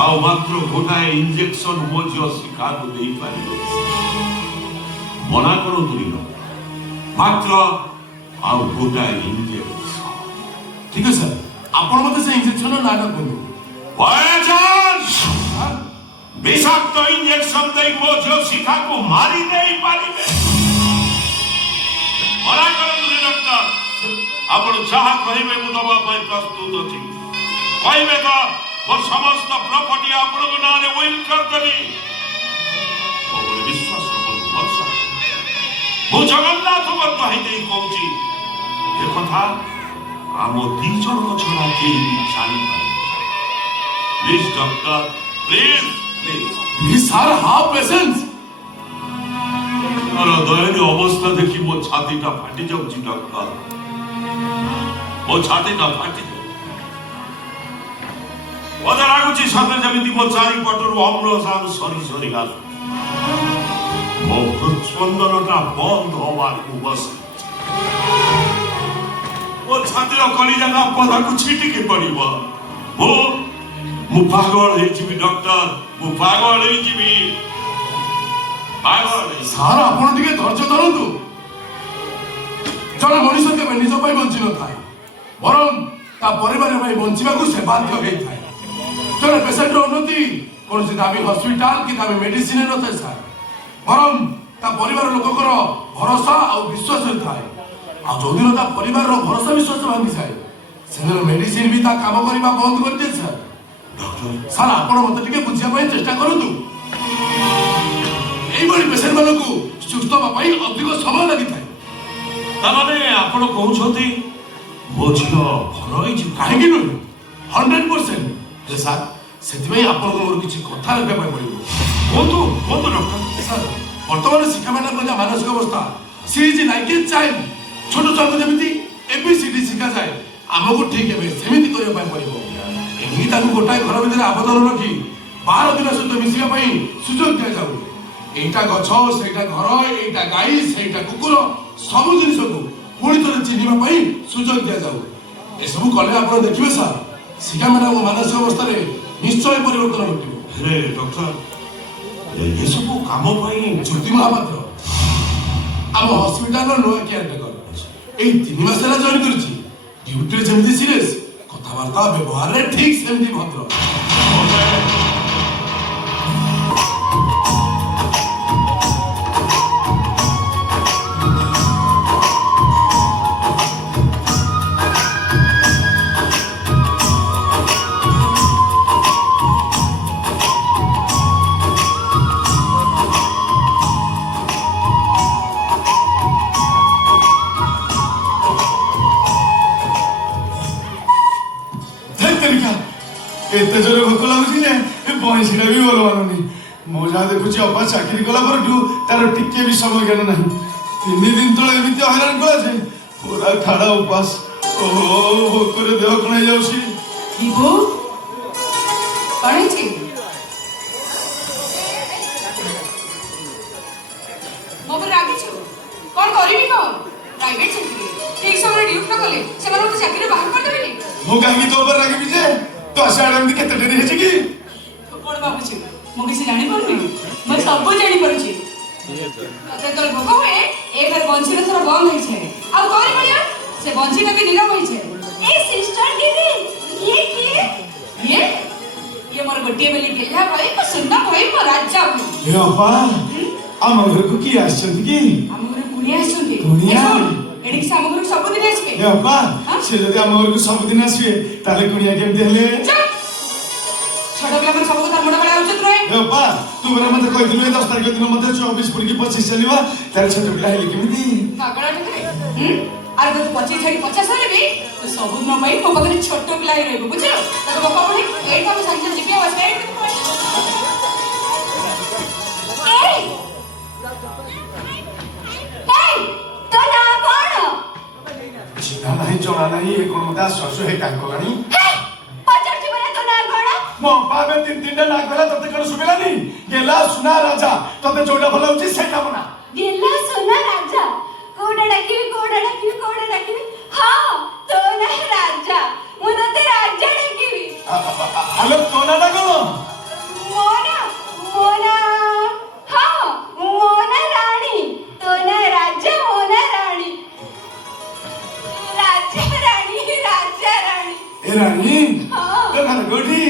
ଆଉ ମାତ୍ର ଗୋଟାଏ ଇଞ୍ଜେକ୍ସନ ମୋ ଝିଅ ଶିଖାକୁ ଦେଇପାରିବେ? ମନା କରନ୍ତୁନି ମାତ୍ର ଆଉ ଗୋଟାଏ ଇଞ୍ଜେକ୍ସନ। ଠିକ ଅଛି ସାର୍ ଆପଣ ମତେ ସେ ଇଞ୍ଜେକ୍ସନର ନାଁଟା କୁହନ୍ତୁ। বিষাক্ত ইঞ্জেকশন দেই ମୋ ଝିଅ ଶିଖାକୁ ମାରି ଦେଇପାରିବେ? ମନା କରନ୍ତୁନି ଡକ୍ଟର। ଆପଣ ଯାହା କହିବେ ମୁଁ ଦେବା ପାଇଁ ପ୍ରସ୍ତୁତ ଅଛି। କହିବେ ତ ମୋ ସମସ୍ତ ପ୍ରପର୍ଟି ଆପଣଙ୍କ ନାଁରେ ୱିଲ୍ କରିଦେବି। ମୋ ଉପରେ ବିଶ୍ୱାସ ରଖନ୍ତୁ ଭରସା। ମୁଁ ଜଗନ୍ନାଥଙ୍କ ଦହି ଦେଇ କହୁଛି ଏ କଥା ଆମ 2 ଜଣଙ୍କ ଛଡ଼ା କେହି ବି ଜାଣିପାରିବେ। Please doctor please Please sir, have patience. ମୋର ଦୟନୀୟ ଅବସ୍ଥା ଦେଖି ମୋ ଛାତିଟା ଫାଟି ଯାଉଛି ଡକ୍ଟର। ମୋ ଛାତିଟା ଫାଟି ଯାଉଛି। ମତେ ଲାଗୁଛି ସତେ ଯେମିତି ମୋ ଚାରିପଟରୁ ଅମ୍ଳଜାନ ସରି ସରି ଆସୁଛି। ମୋ ହୃତ୍ସ୍ପନ୍ଦନଟା ବନ୍ଦ ହବାକୁ ବସିଛି। ମୋ ଛାତିର କଲିଜାଟା ପଦାକୁ ଛିଟିକି ପଡ଼ିବ। ମୁଁ ପାଗଳ ହେଇଯିବି ଡକ୍ଟର। ମୁଁ ପାଗଳ ହେଇଯିବି। ସାର୍ ଆପଣ ଟିକେ ଧୈର୍ଯ୍ୟ ଧରନ୍ତୁ। ଜଣେ ମଣିଷ କେବେ ନିଜ ପାଇଁ ବଞ୍ଚି ନଥାଏ ବରଂ ତା ପରିବାର ପାଇଁ ବଞ୍ଚିବାକୁ ସେ ବାଧ୍ୟ ହେଇଥାଏ। ଜଣେ ପେସେଣ୍ଟର ଉନ୍ନତି କୌଣସି ଦାମୀ ହସ୍ପିଟାଲ କି ଦାମୀ ମେଡିସିନ ନଥାଏ ସାର୍, ବରଂ ତା ପରିବାର ଲୋକଙ୍କର ଭରସା ଆଉ ବିଶ୍ୱାସରେ ଥାଏ। ଆଉ ଯୋଉଦିନ ତା ପରିବାରର ଭରସା ବିଶ୍ୱାସ ଭାଙ୍ଗିଯାଏ ସେଦିନ ମେଡିସିନ ବି ତା କାମ କରିବା ବନ୍ଦ କରିଦିଏ ସାର୍। ସାର୍ ଆପଣ ମତେ ଟିକେ ବୁଝିବା ପାଇଁ ଚେଷ୍ଟା କରନ୍ତୁ। এইভাবে পেশেন্ট মানুষ সুস্থ হওয়া পাই অধিক সময় লাগিଥାଏ। তাহলে ଆପଣ କହୁଛନ୍ତି ମୋ ଝିଅ ଭଲ ହେଇଛି? କାହିଁକି ନୁହେଁ 100%। ଯେ ସାର୍ ସେଥିପାଇଁ ଆପଣଙ୍କୁ ମୋର କିଛି କଥା ରଖିବା ପାଇଁ ପଡ଼ିବ। କୁହନ୍ତୁ କୁହନ୍ତୁ ଡକ୍ଟର। ସାର୍ ବର୍ତ୍ତମାନ ଶିକ୍ଷାମାନଙ୍କ ଯାହା ମାନସିକ ଅବସ୍ଥା ସିଏ ଯେ ନାଇକି ଚାଇଲ୍ଡ ଛୋଟ ଛୁଆଙ୍କୁ ଯେମିତି ABCD ଶିଖାଯାଏ ଆମକୁ ଠିକ୍ ଏବେ ସେମିତି କରିବା ପାଇଁ ପଡ଼ିବ। ଏମିତି ତାଙ୍କୁ ଗୋଟାଏ ଘର ଭିତରେ ଆବଦ୍ଧ ରଖି 12 ଦିନ ସହିତ ମିଶିବା ପାଇଁ ସୁଯୋଗ ଦିଆଯାଉ। এইটা গছ সেইটা ঘর এইটা গাই সেইটা কুকুর সবু জিনিসକୁ পুଣି ଥରେ ଚିହ୍ନିବା ପାଇଁ ସୁଯୋଗ ଦିଆଯାଉ। ଏସବୁ କଲେ ଆପଣ ଦେଖିବେ ସାର୍ ଶିଖା ମ୍ୟାଡାମଙ୍କ ମାନସିକ ଅବସ୍ଥାରେ ନିଶ୍ଚୟ ପରିବର୍ତ୍ତନ ଘଟିବ। ହେଲେ ଡକ୍ଟର ଏସବୁ କାମ ପାଇଁ ଜ୍ୟୋତି ମହାପାତ୍ର ଆମ ହସ୍ପିଟାଲର ନୂଆ କେୟାରଟେକର ଏଇ 3 ମାସ ହେଲା ଜଏନ୍ କରିଛି। ଡ୍ୟୁଟିରେ ଯେମିତି ସିରିୟସ୍ କଥାବାର୍ତ୍ତା ବ୍ୟବହାରରେ ଠିକ୍ ସେମିତି ଭଦ୍ର। ଏତେ ଜୋରେ ଭୋକ ଲାଗୁଛି ଯେ ବଇଁଶୀଟା ବି ଭଲ ମାନୁନି। ମୁଁ ଯାହା ଦେଖୁଛି ଅପା ଚାକିରି କଲା ପରଠୁ ତାର ଟିକେ ବି ସମୟ ଜ୍ଞାନ ନାହିଁ। 3 ଦିନ ତଳେ ଏମିତି ହଇରାଣ କଲା ଯେ ପୁରା ଖାଡ଼ା ଉପାସ। ଓହୋ ଭୋକରେ ଦେହ କଣ ହେଇଯାଉଛି। ବିଭୁ କଣ ହେଇଛି? ମୋ ଉପରେ ରାଗିଛୁ? କଣ କରିବି କହ? ପ୍ରାଇଭେଟ ଚାକିରି ଠିକ ସମୟରେ ଡ୍ୟୁଟି ନ କଲେ ସେମାନେ ମତେ ଚାକିରି ବାହାର କରିଦେବେନି। ମୁଁ କାହିଁକି ତୋ ଉପରେ ରାଗିବି ଯେ ତୁ ଆସିବା ଏମିତି କେତେ ଡେରି ହେଇଛି କି? ତୁ କଣ ଭାବୁଛୁ ମୁଁ କିଛି ଜାଣିପାରୁନି? ମୁଁ ସବୁ ଜାଣିପାରୁଛି। ତତେ ଯେତେବେଳେ ଭୋକ ହୁଏ ଏ ଘରେ ବଂଶୀର ଥର ବନ୍ଦ ହେଇଯାଏ। ଆଉ କଣ କରିବା ସେ ବଂଶୀଟା ବି ନୀରବ ହେଇଯାଏ। ଏ ସିଷ୍ଟର ଦିଦି ଇଏ କିଏ? ଇଏ ମୋର ଗୋଟିଏ ବୋଲି ଗେହ୍ଲା ଭାଇ ମୋ ସୁନା ଭାଇ ମୋ ରାଜା ଭାଇ। ଏ ଅପା ଆମ ଘରକୁ କିଏ ଆସିଛନ୍ତି କି? ଆମ ଘରେ କୁଣିଆ ଆସିଛନ୍ତି। କୁଣିଆ? ଏଠିକି ସେ ଆମ ଘରକୁ ସବୁଦିନ ଆସିବେ। ଏ ଅପା ସେ ଯଦି ଆମ ଘରକୁ ସବୁଦିନ ଆସିବେ ତାହେଲେ କୁଣିଆ କେମିତି ହେଲେ? ଛୋଟ ପିଲାମାନେ ସବୁ କଥା ମୁଣ୍ଡ ବେଳା ଉଚିତ ନୁହେଁ। ଏ ଅପା ତୁ ପରା ମତେ କହିଥିଲୁ 10 ତାରିଖ ଦିନ ମତେ 24 ପୁରିକି 25 ଚାଲିବା ତାହେଲେ ଛୋଟ ପିଲା ହେଲେ କେମିତି? ପାଗଳା ଟିକେ ଆରେ ତୁ 25 ଛାଡି 50 ହେଲେ ବି ତୁ ସବୁଦିନ ପାଇଁ ମୋ ପାଖରେ ଛୋଟ ପିଲା ହେଇ ରହିବୁ ବୁଝିଲୁ? ତାକୁ ଭୋକ ପଡେ ଏଇଠି ଆମେ ସାଙ୍ଗେ ସାଙ୍ଗେ ଯିବି ଆଉ ଆସିବେ। ଚିହ୍ନା ନାହିଁ ଜଣା ନାହିଁ ଏ କଣ ମତେ ଆଶ୍ୱାସ ହେ କାହିଁ କଲାଣି? ମୋ ଅପା ଏବେ 3-3ଟା ନାଁ କହିଲା ତତେ କଣ ଶୁଭିଲାନି? ଗେଲା ସୁନା ରାଜା ତତେ ଯୋଉଟା ଭଲ ହଉଛି ସେଇଟା ବନା। ଗେଲା ସୁନା ରାଜା କୋଉଟା ଡାକିବି କୋଉଟା ଡାକିବି କୋଉଟା ଡାକିବି? ହଁ ତୋ ନାଁ ରାଜା ମୁଁ ତତେ ରାଜା ଡାକିବି। ଆଲୋ ତୋ ନାଁଟା କଣ? ମୋ ନାଁ ହଁ ମୋ ନାଁ ରାଣୀ। ତୋ ନାଁ ରାଜା ମୋ ନାଁ ରାଣୀ। ରାଜା ରାଣୀ ରାଜା ରାଣୀ। ଏ ରାଣୀ ହଁ। ତୋ ଘର କୋଉଠି?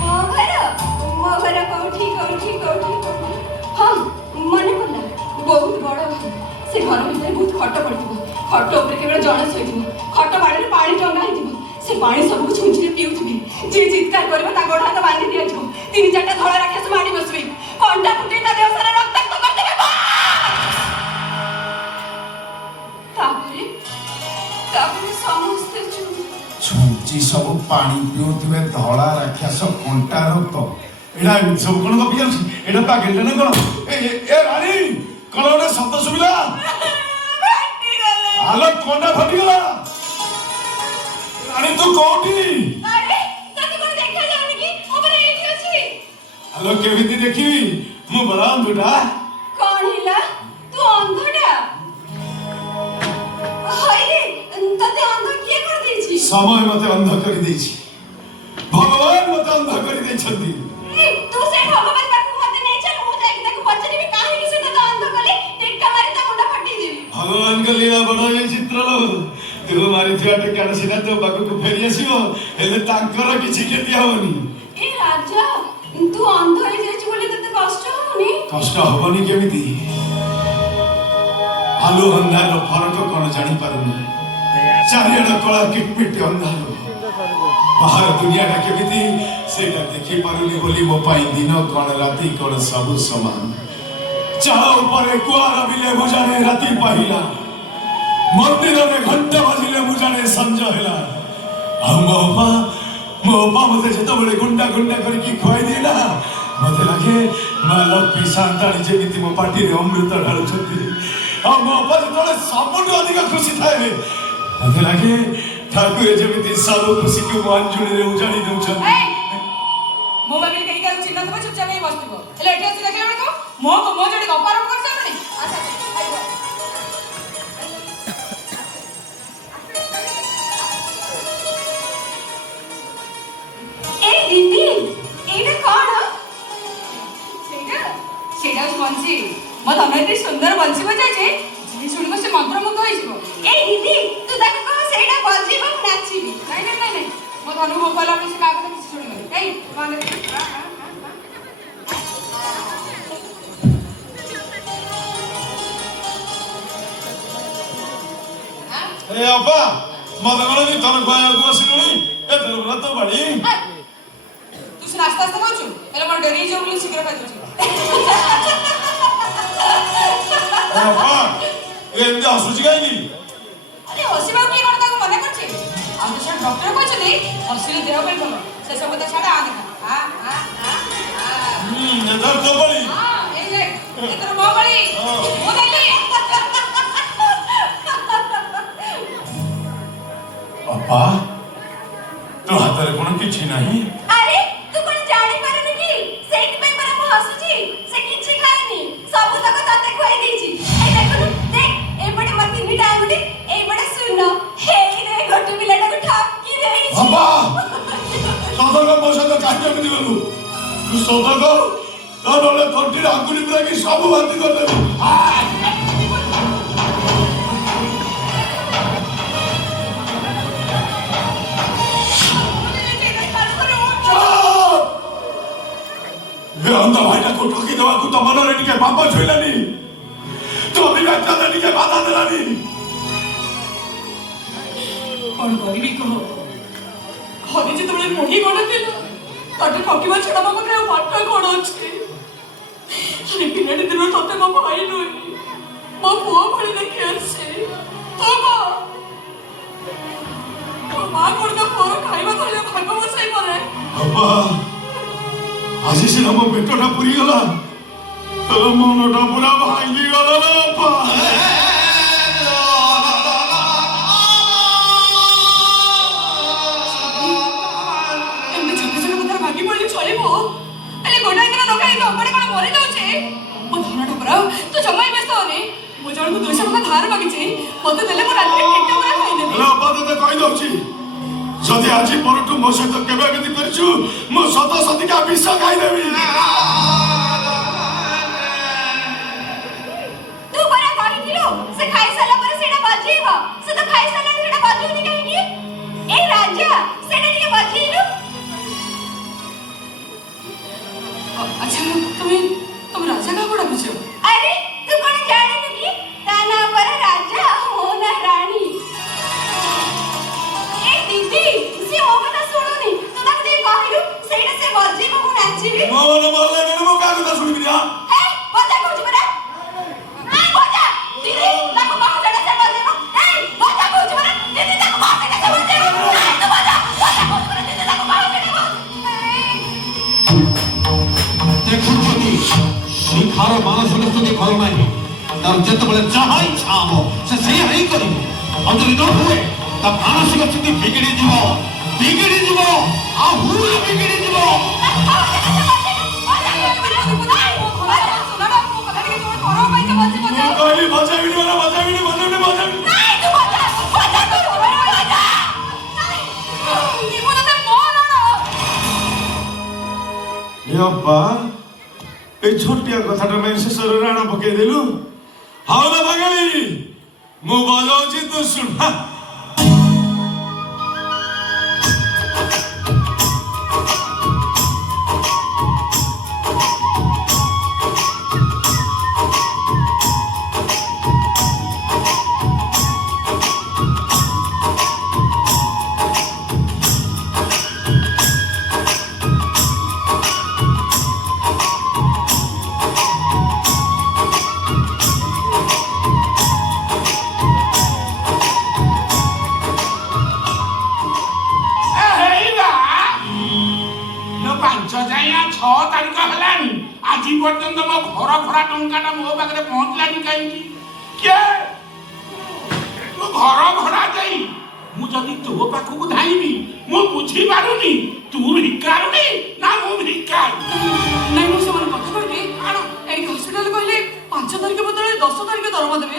ମୋ ଘର କୋଉଠି କୋଉଠି କୋଉଠି କୋଉଠି? ହଁ ମନେ ପଡ଼ିଲା ବହୁତ ବଡ଼ ଘର। ସେ ଘର ଭିତରେ ବହୁତ ଖଟ ପଡ଼ିଥିବ। ଖଟ ଉପରେ କେବଳ ଜଣେ ଶୋଇଥିବ। ଖଟ ବାଡ଼ରେ ପାଣି ଟଙ୍ଗା ହେଇଥିବ। ସେ ପାଣି ସବୁକୁ ଛୁଞ୍ଚିରେ ପିଉଥିବେ। ଯିଏ ଚିତ୍କାର କରିବ ତା ଗୋଡ଼ ହାତ ବାନ୍ଧି ଦିଆଯିବ। 3-4ଟା ଧଳା ରାକ୍ଷସ ମାଡ଼ି ବସିବେ। କଣ୍ଟା ଫୁଟେଇ ତା ଦେହ ସାରା ରକ୍ତାକ୍ତ କରିଦେବେ। ତାପରେ ସମସ୍ତେ ଛୁଞ୍ଚି ସବୁ ପାଣି ପିଉଥିବେ ଧଳା ରାକ୍ଷସ କଣ୍ଟା ରକ୍ତ ଏଇଟା ଏମିତି ସବୁ କଣ ଗପି ଯାଉଛି? ଏଇଟା ପାଗେଲଟା ନା କଣ? ଏ ରାଣୀ କଣ ଗୋଟେ ଶବ୍ଦ ଶୁଭିଲା? ଆଲୋ କଣ୍ଟା ଫାଟିଗଲା। ରାଣୀ ତୁ କୋଉଠି? ଆଲୋ କେମିତି ଦେଖିବି ମୁଁ ବଡ ଅନ୍ଧୁଟା। କଣ ହେଲା ତୁ ଅନ୍ଧଟା? ହଇରେ ତତେ ଅନ୍ଧ କିଏ କରିଦେଇଛି? ସମୟ ମତେ ଅନ୍ଧ କରିଦେଇଛି। ଭଗବାନ ମତେ ଅନ୍ଧ କରିଦେଇଛନ୍ତି। ତୁ ସେ ଭଗବାନ ପାଖକୁ ମତେ ନେଇ ଚାଲ ମୁଁ ଯାଇକି ତାକୁ ପଚାରିବି କାହିଁକି ସେ ତତେ ଅନ୍ଧ କଲେ। ଟେକା ମାରି ତା ମୁଣ୍ଡ ଫାଟିଦେବି। ଭଗବାନଙ୍କ ଲୀଳା ବଡ ଏ ଚିତ୍ରଲୋ। ତୁ ମାରିଥିବା ଟେକାଟା ସିନା ତୋ ପାଖକୁ ଫେରି ଆସିବ ହେଲେ ତାଙ୍କର କିଛି କ୍ଷତି ହବନି। ଏ ରାଜା ତୁ ଅନ୍ଧ ହେଇଯାଇଛୁ ବୋଲି ତତେ କଷ୍ଟ ହଉନି? କଷ୍ଟ ହବନି କେମିତି? ଆଲୁ ଅନ୍ଧାର ଫରକ କଣ ଜାଣିପାରୁନି। ଚାରିଆଡ କଳା କିଟମିଟ ଅନ୍ଧାର। ବାହାର ଦୁନିଆଟା କେମିତି ସେଇଟା ଦେଖିପାରୁନି ବୋଲି ମୋ ପାଇଁ ଦିନ କଣ ରାତି କଣ ସବୁ ସମାନ। ଚାଳ ଉପରେ କୁଆ ରବିଲେ ମୁଁ ଜାଣେ ରାତି ପାହିଲା। ମନ୍ଦିରରେ ଘଣ୍ଟା ବାଜିଲେ ମୁଁ ଜାଣେ ସଞ୍ଜ ହେଲା। ଆଉ ମୋ ଅପା ମତେ ଯେତେବେଳେ ଗୁଣ୍ଡା ଗୁଣ୍ଡା କରିକି ଖୁଆଇ ଦିଏ ନା ମତେ ଲାଗେ ମା ଲକ୍ଷ୍ମୀ ସାନ୍ତାଣୀ ଯେମିତି ମୋ ପାଟିରେ ଅମୃତ ଢାଳୁଛନ୍ତି। ଆଉ ମୋ ଅପା ଯେତେବେଳେ ସବୁଠୁ ଅଧିକ ଖୁସି ଥାଏ ମତେ ଲାଗେ ଠାକୁର ଯେମିତି ସବୁ ଖୁସିକୁ ମୋ ଅଞ୍ଜଳିରେ ଉଜାଡ଼ି ଦଉଛନ୍ତି। ମୋ ବାବି କେହି କାହାକୁ ଚିହ୍ନ ଥିବ ଚୁପଚାପ ହେଇ ବସିଥିବ। ହେଲେ ଏଠି ଆସି ଦେଖିଲା ବେଳକୁ ମୋ ଯୋଉଠି ଅପାରମ୍ଭ କରିସାରିଲଣି। ଏ ଦିଦି ଏଇଟା କଣ? ସେଇଟା ହଉଛି ବଂଶୀ। ମୋ ତମେ ଏତେ ସୁନ୍ଦର ବଂଶୀ ବଜାଇছে ଯିଏ ଶୁଣିବ ସେ ମନ୍ତ୍ରମୁଗ୍ଧ ହେଇଯିବ। ଏ ଦିଦି ତୁ ତାକୁ କହ ସେଇଟା ବଜିବ ମୁଁ ନାଚିବି। ନାଇଁ ମୋ ଧନୁ ଭୋଗ ହେଲା ସେ କାହା କଥା କିଛି ଶୁଣିବନି। ଏଇ ଏ ଅପା ମତେ କଣ ଦି ଥର ଖୁଆଇବାକୁ ଆସିଲୁଣି? ଏଥର ପୁରା ତୋ ବାଡ଼ି। ତୁ ସିନା ଆସ୍ତେ ଆସ୍ତେ ଖାଉଛୁ ହେଲେ ମୋର ଡେରି ହେଇଯିବ ବୋଲି ଶୀଘ୍ର ଖାଇଦଉଛି। ଅପା ଏମିତି ହସୁଛି କାହିଁକି? ଆରେ ହସିବାକୁ କିଏ କଣ ତାକୁ ମନା କରୁଛି? ଆଉ ତ ଡକ୍ଟର କହିଛନ୍ତି ହସିଲେ ଦେହ ପାଇଁ ଭଲ। ସେ ସବୁ ତ ଛାଡ তো বলি এই যে এতর ମୋ ଭଳି ମୁଁ ଦେଲି ବାପା ତୋ ହାତରେ କ'ଣ କିଛି ନାହିଁ? ଆରେ ତୁ କଣ ଜାଣି ପାରୁନି କି ସେଇଥି ପାଇଁ ପରା ମୁଁ ହସୁଛି ସେ କିଛି ଖାଇନି ସବୁ ତକ ତତେ ଖୁଆଇ ଦେଇଛି ଏଇ ଦେଖୁନୁ ଦେখ ଏପଟେ ମୋ ତିନିଟା ଆଙ୍ଗୁଠି ଏଇପଟେ ଶୂନ ହେଇରେ ଗୋଟେ ପିଲାଟାକୁ ଠକି ଦେଇଛି ବାପା ସଦକ ମୋ ସହିତ କାହିଁକି ଏମିତି ଗଲୁ ତୁ ସଦକ ତା ନହେଲେ ତଣ୍ଟିରେ ଆଙ୍ଗୁଠି ପୁରାକି ସବୁ ବାନ୍ତି କରିଦେବି ଅନ୍ଧ ଭାଇଟାକୁ ଠକି ଦେବାକୁ ତ ମନରେ ଟିକେ ପାପ ଛୁଇଁଲାନି ତୋ ବିବେକରେ ଟିକେ ବାଧା ଦେଲାନି କଣ କରିବି କହ ଘରେ ଯେତେବେଳେ ମୁଢି ଗଣଥିଲା ତାଠୁ ଠକିବା ଛଡା ମୋ ପାଖରେ ଆଉ ବାଟ କଣ ଅଛି ଆରେ ପିଲାଟି ଦିନ ତତେ ମୋ ଭାଇ ନୁହେଁ ମୋ ପୁଅ ଭଳି ଦେଖି ଆସିଛି ତୋ ମା କଣ ତା ପୁଅର ଖାଇବା ଧରିଲେ ଭାଗ ବସାଇ ପରେ ବାପା ଆଜି ସିନା ମୋ ପେଟଟା ପୁରିଗଲା ତୋର ମନଟା ପୁରା ଭାଙ୍ଗିଗଲା ନା ବାପା ଏମିତି ଛୋଟ ଛୋଟ କଥାରେ ଭାଗି ପଡିଲେ ଚଳିବ ହେଲେ ଗୋଟାଏ ଦିନ ନଖାଇ ଅଗଣେ କଣ ମରିଯାଉଛି ମୋ ଧନ ଠାକୁର ତୁ ଜମା ବ୍ୟସ୍ତ ହନି ମୁଁ ଜଣକୁ 200 ଟଙ୍କା ଧାର ମାଗିଛି ମତେ ଦେଲେ ମୁଁ ରାତିରେ ପେଟ ପୁରା ଖାଇଦେବି ବାପା ତତେ କହିଦଉଛି ଯଦି ଆଜି ପରଠୁ ମୋ ସହିତ କେବେ ଏମିତି କରିଛୁ ମୁଁ ସତ ସତିକା ବିଷ ଖାଇଦେବି ତୁ ପରା କହିଥିଲୁ ସେ ଖାଇସାରିଲା ପରେ ସେଇଟା ବଜେଇବ ସେ ତ ଖାଇସାରିଲାଣି ସେଇଟା ବଜେଉନି କାହିଁକି ଏ ରାଜା ସେଇଟା ଟିକେ ବଜେଇଲୁ ଆଚ୍ଛା ତମେ ରାଜା କାହାକୁ ଡାକୁଛ ଆରେ ତୁ କଣ ଜାଣିନୁ କି ତା ନାଁ ପରା ରାଜା ମୋ ନାଁ ରାଣୀ ଏ ଦିଦି ସିଏ ମୋ କଥା ଶୁଣୁନି ତୁ ତାକୁ ଟିକେ କହିଲୁ ସେଇଟା ସେ ବଜେଇବ ମୁଁ ନାଚିବି ମୋ ମନ ମରଲେ ନେଲେ ମୋ କାହା କଥା ଶୁଣିବିନି ହଁ ଏ ବଜା କହୁଛି ପରା ବଜା ଦିଦି ତାକୁ କହ ସେଇଟା ସେ ବଜେଇବ ଏ ବଜା କହୁଛି ପରା ଦିଦି ତାକୁ କହ ସେଇଟା ସେ ବଜେଇବ ତୁ ବଜା କହୁଛି ପରା ଦିଦି ତାକୁ କହ ସେଇଟା ଦେଖୁଛନ୍ତି ଶିଖାର ମାନସିକ ସ୍ଥିତି ଭଲ ନାହିଁ ତାର ଯେତେବେଳେ ଯାହା ଇଚ୍ଛା ହବ ସେ ସେଇଆ ହିଁ କରିବ ଆଉ ଯଦି ନ ହୁଏ ତା ମାନସିକ ସ୍ଥିତି ବିଗିଡ଼ିଯିବ ଆହୁରି ବିଗିଡ଼ିଯିବ ମୁଁ କହିଲି ବଜାବିନି ମାନେ ବଜାବିନି ବାପା এই ছোটিয়া কথাটা মেয়ে শেষরে রাণা পকাই দিলু হাও না বাঙালি মু বজাউছি তু শুন ଆଜି ପର୍ଯ୍ୟନ୍ତ ମୋ ଘର ଭଡ଼ା ଟଙ୍କାଟା ମୋ ପାଖରେ ପହଞ୍ଚିଲାନି କାହିଁକି କିଏ ତୁ ଘର ଭଡ଼ା ଦେଇ ମୁଁ ଯଦି ତୋ ପାଖକୁ ଧାଇଁବି ମୁଁ ବୁଝିପାରୁନି ତୁ ଭିକାରୁନି ନା ମୁଁ ଭିକାରୀ ନାଇଁ ମୁଁ ସେମାନେ କଥା କହିଲି ଏଇ ହସ୍ପିଟାଲ କହିଲେ 5 ତାରିଖ ବଦଳରେ 10 ତାରିଖ ଦରମା ଦେବେ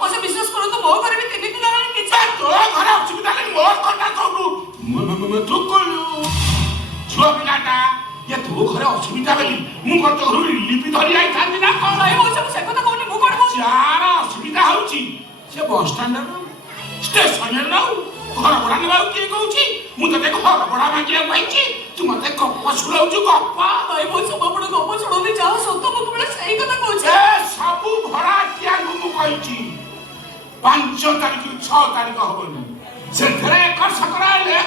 ପଇସା ବିଶ୍ୱାସ କରନ୍ତୁ ମୋ ଘରେ ବି 3 ଦିନ ହେଲାଣି କିଛି ତୋ ଘରେ ଅସୁବିଧା ହେଲେ ମୋର କଥା ସବୁ ତୁ କଲୁ ଛୁଆ ପିଲାଟା ये तू घरे असुविधा बेली मु को तो घरु लिपि धरि आइ थांती ना कोन ନାଇଁ ମୁଁ ସେ କଥା କହୁନି ମୁଁ କଣ କହୁଛି चार असुविधा होउची से बस स्टैंड स्टेशन न घर बड़ा नबा के कहूची मु तते घर बड़ा मागिया कहची तू मते गप सुनाउछु गप ନାଇଁ ମୁଁ ସବୁବେଳେ ଗପ ଶୁଣୁନି ଯାହା ସତ ମୁଁ କେବଳ ସେଇ କଥା କହୁଛି ए सबु भड़ा किया मु कहची 5 तारिख 6 तारिख होबनी से घरे कर सकराले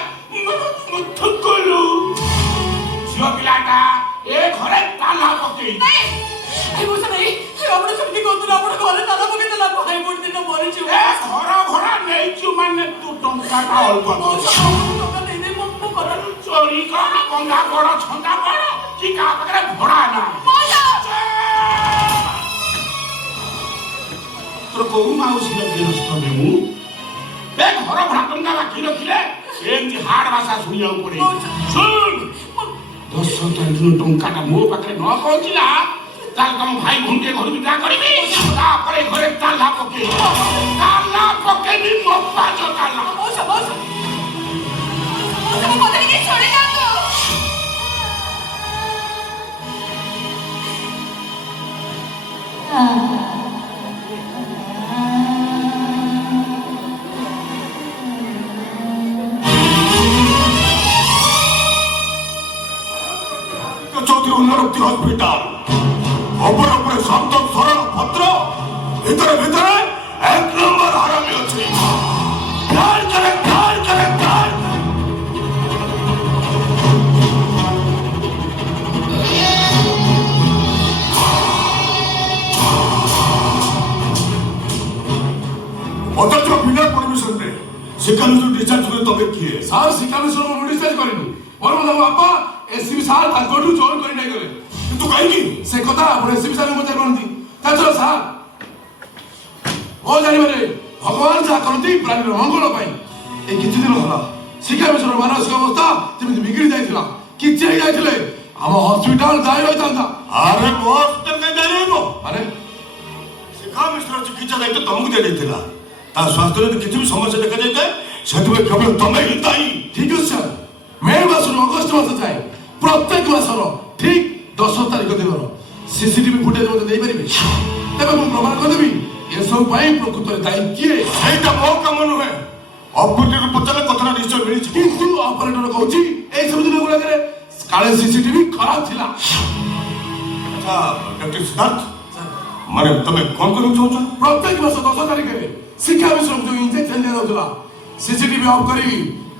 मु थुकलु झियो पिलाटा ए घरे ताला पकेई ନାଇଁ ମୁଁ ନାଇଁ ଆପଣ ସେମିତି କହୁଥିଲେ ଆପଣ ଘରେ ତାଲା ପକେଇ ଦେଲା ଭାଇ ଗୋଟେ ଦିନ ମରିଯିବ ଏ ଘର ଭଡ଼ା ନେଇଛୁ ମାନେ ତୁ ଟଙ୍କାଟା ଅଳ୍ପ ଟଙ୍କା ଦେଇଦେଇ ମୋ କର ଚୋରି କର ବନ୍ଧା କର ଛନ୍ଦା କର କି କାହା ପାଖରେ ଭଡ଼ା ନା ତୋର କୋଉ ମାଉସୀ ଗେରସ୍ତ ମୁଁ ଏ ଘର ଭଡ଼ା ଟଙ୍କା ବାକି ରଖିଲେ ଏମିତି ହାଡ଼ ଭାଷା ଶୁଣିବାକୁ ପଡେ ଶୁଣ 10 ତାରିଖ ଟଙ୍କାଟା ମୋ ପାଖରେ ନ ପହଞ୍ଚିଲା ତାହେଲେ ତମ ଭାଇ ଭଉଣୀ ଘରୁ ବିଦା କରିବି ତାପରେ ଘରେ ତାଲା ପକେଇବି ମୋ ପାଜ ତାଲା ମଉସା ମଉସା ମୋ କଥା ଟିକେ ଶୁଣି ଯାଆନ୍ତୁ চৌধুরী উন্নতি হসপিটাল অপরে অপরে শান্ত সরল ভদ্র ভিতরে ভিতরে এক নম্বর হারামি আছে অথচ বিনা পারমিশন রে সেখানে ডিসচার্জ করে তবে কি ସାର୍ ଶିକ୍ଷାମିଶ୍ର ମୁଁ ଡିସଚାର୍ଜ କରିନି ମୋର ମୋ ବାପା ଏସପି ସାର୍ ତାଙ୍କଠୁ ଜଏନ୍ କରି ନେଇଗଲେ কিন্তু কাহিনী ସେ କଥା ଆପଣ ଏସପି ସାର୍ଙ୍କୁ ପଚାରି ପାରନ୍ତି ଚାଲ ସାର୍ ମୋ ଜାଣିବାରେ ଭଗବାନ ଯାହା କରନ୍ତି ପ୍ରାଣୀର ମଙ୍ଗଳ ପାଇଁ ଏଇ କିଛି ଦିନ ହେଲା ଶିକ୍ଷାମିଶ୍ରର ମାନସିକ ଅବସ୍ଥା ଯେମିତି ବିଗିଡ଼ି ଯାଇଥିଲା କିଛି ହେଇଯାଇଥିଲେ ଆମ ହସ୍ପିଟାଲ ଦାୟୀ ରହିଥାନ୍ତା আরে বস্তে কে জানিব ମାନେ শিক্ষা মিশ্র চিকিৎসা দায়িত্ব তমକୁ দিয়েছিল তার স্বাস্থ্যের যদি কিছু সমস্যা দেখা যাইতে সেতবে কেবল তুমি হি দায়ী ঠিক ଅଛି ସାର୍ ମେ ମାସରୁ ଅଗଷ୍ଟ ମାସ ଯାଏ ପ୍ରତ୍ୟେକ ମାସର ଠିକ୍ 10 ତାରିଖ ଦିନର ସିସିଟିଭି ଫୁଟେଜ ମୋତେ ଦେଇପାରିବେ ତେବେ ମୁଁ ପ୍ରମାଣ କରିଦେବି ଏସବୁ ପାଇଁ ପ୍ରକୃତରେ ଦାୟୀ କିଏ এইটা ମୋ କାମ ନୁହେଁ ଅପରେଟର ପଚାରିଲେ କଥାଟା ନିଶ୍ଚୟ ମିଳିଛି କିନ୍ତୁ ଅପରେଟର କହୁଛି ଏଇ ସବୁ ଦିନ ଗୁଡ଼ାକରେ କାଳେ ସିସିଟିଭି ଖରାପ ଥିଲା আচ্ছা ডক্টর সিদ্ধার্থ মানে তুমি কোন করতে চাচ্ছ ପ୍ରତ୍ୟେକ ମାସ 10 ତାରିଖରେ ଶିକ୍ଷା ବିଷୟରେ ଯୋଉ ଇଞ୍ଜେକ୍ସନ ଦିଆଯାଉଥିଲା ସିସିଟିଭି ଅଫ୍ କରି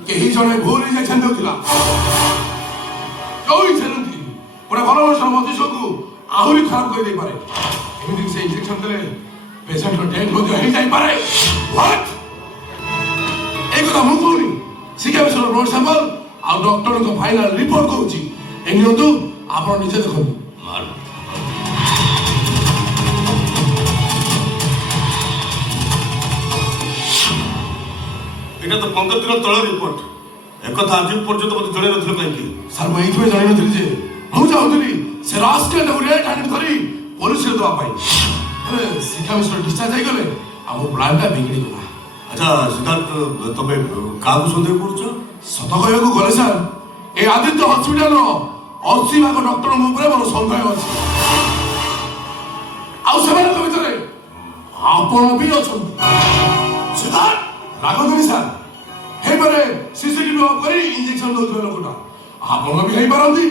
କେହି ଜଣେ ଭୁଲ ଇଞ୍ଜେକ୍ସନ ଦେଉଥିଲା ଯୋଉ ଇଞ୍ଜେକ୍ସନ ଗୋଟେ ଭଲ ମଣିଷର ମସ୍ତିଷ୍କକୁ ଆହୁରି ଖରାପ କରିଦେଇପାରେ ଏମିତି ସେ ଇଞ୍ଜେକ୍ସନ ଦେଲେ ପେସେଣ୍ଟର ଡେଥ୍ ମଧ୍ୟ ହେଇଯାଇପାରେ ହ୍ୱାଟ୍ এই কথা ମୁଁ କହୁନି ଶିକ୍ଷା ବିଷୟର ବ୍ଲଡ୍ ସାମ୍ପଲ ଆଉ ଡକ୍ଟରଙ୍କ ଫାଇନାଲ ରିପୋର୍ଟ କହୁଛି ଏ ନିଅନ୍ତୁ ଆପଣ ନିଜେ ଦେଖନ୍ତୁ এটা তো 15 দিন তଳର রিপোর্ট একথা আজ পর্যন্ত মতে জଣେଇ ନଥିଲ କାହିଁକି ସାର୍ ମୁଁ ଏଇଥିପାଇଁ ଜାଣିନଥିଲି ଯେ ମୁଁ ଚାହୁଁଥିଲି ସେ ରାସ୍କେଲଟାକୁ ରେଟ୍ ହ୍ୟାଣ୍ଡେଲ କରି ପୋଲିସରେ ଦେବା ପାଇଁ ହେଲେ ଶିକ୍ଷା ବିଷୟରେ ଡିସଚାର୍ଜ ହେଇଗଲେ ଆମ ପ୍ଲାନ୍ଟା ବିଗିଡ଼ିଗଲା ଆଚ୍ଛା ସିଦ୍ଧାର୍ଥ ତମେ କାହାକୁ ସନ୍ଦେହ କରୁଛ ସତ କହିବାକୁ ଗଲେ ସାର୍ ଏ ଆଦିତ୍ୟ ହସ୍ପିଟାଲର 80 ଭାଗ ଡକ୍ଟରଙ୍କ ଉପରେ ମୋର ସନ୍ଦେହ ଅଛି ଆଉ ସେମାନଙ୍କ ଭିତରେ ଆପଣ ବି ଅଛନ୍ତି ସିଦ୍ଧାର୍ଥ ରାଗନ୍ତୁନି ସାର୍ ହେଇପାରେ ସିସିଟିଭି ଅଫ୍ କରି ଇଞ୍ଜେକ୍ସନ ଦେଉଥିବା ଲୋକଟା ଆପଣ ବି ହେଇପାରନ୍ତି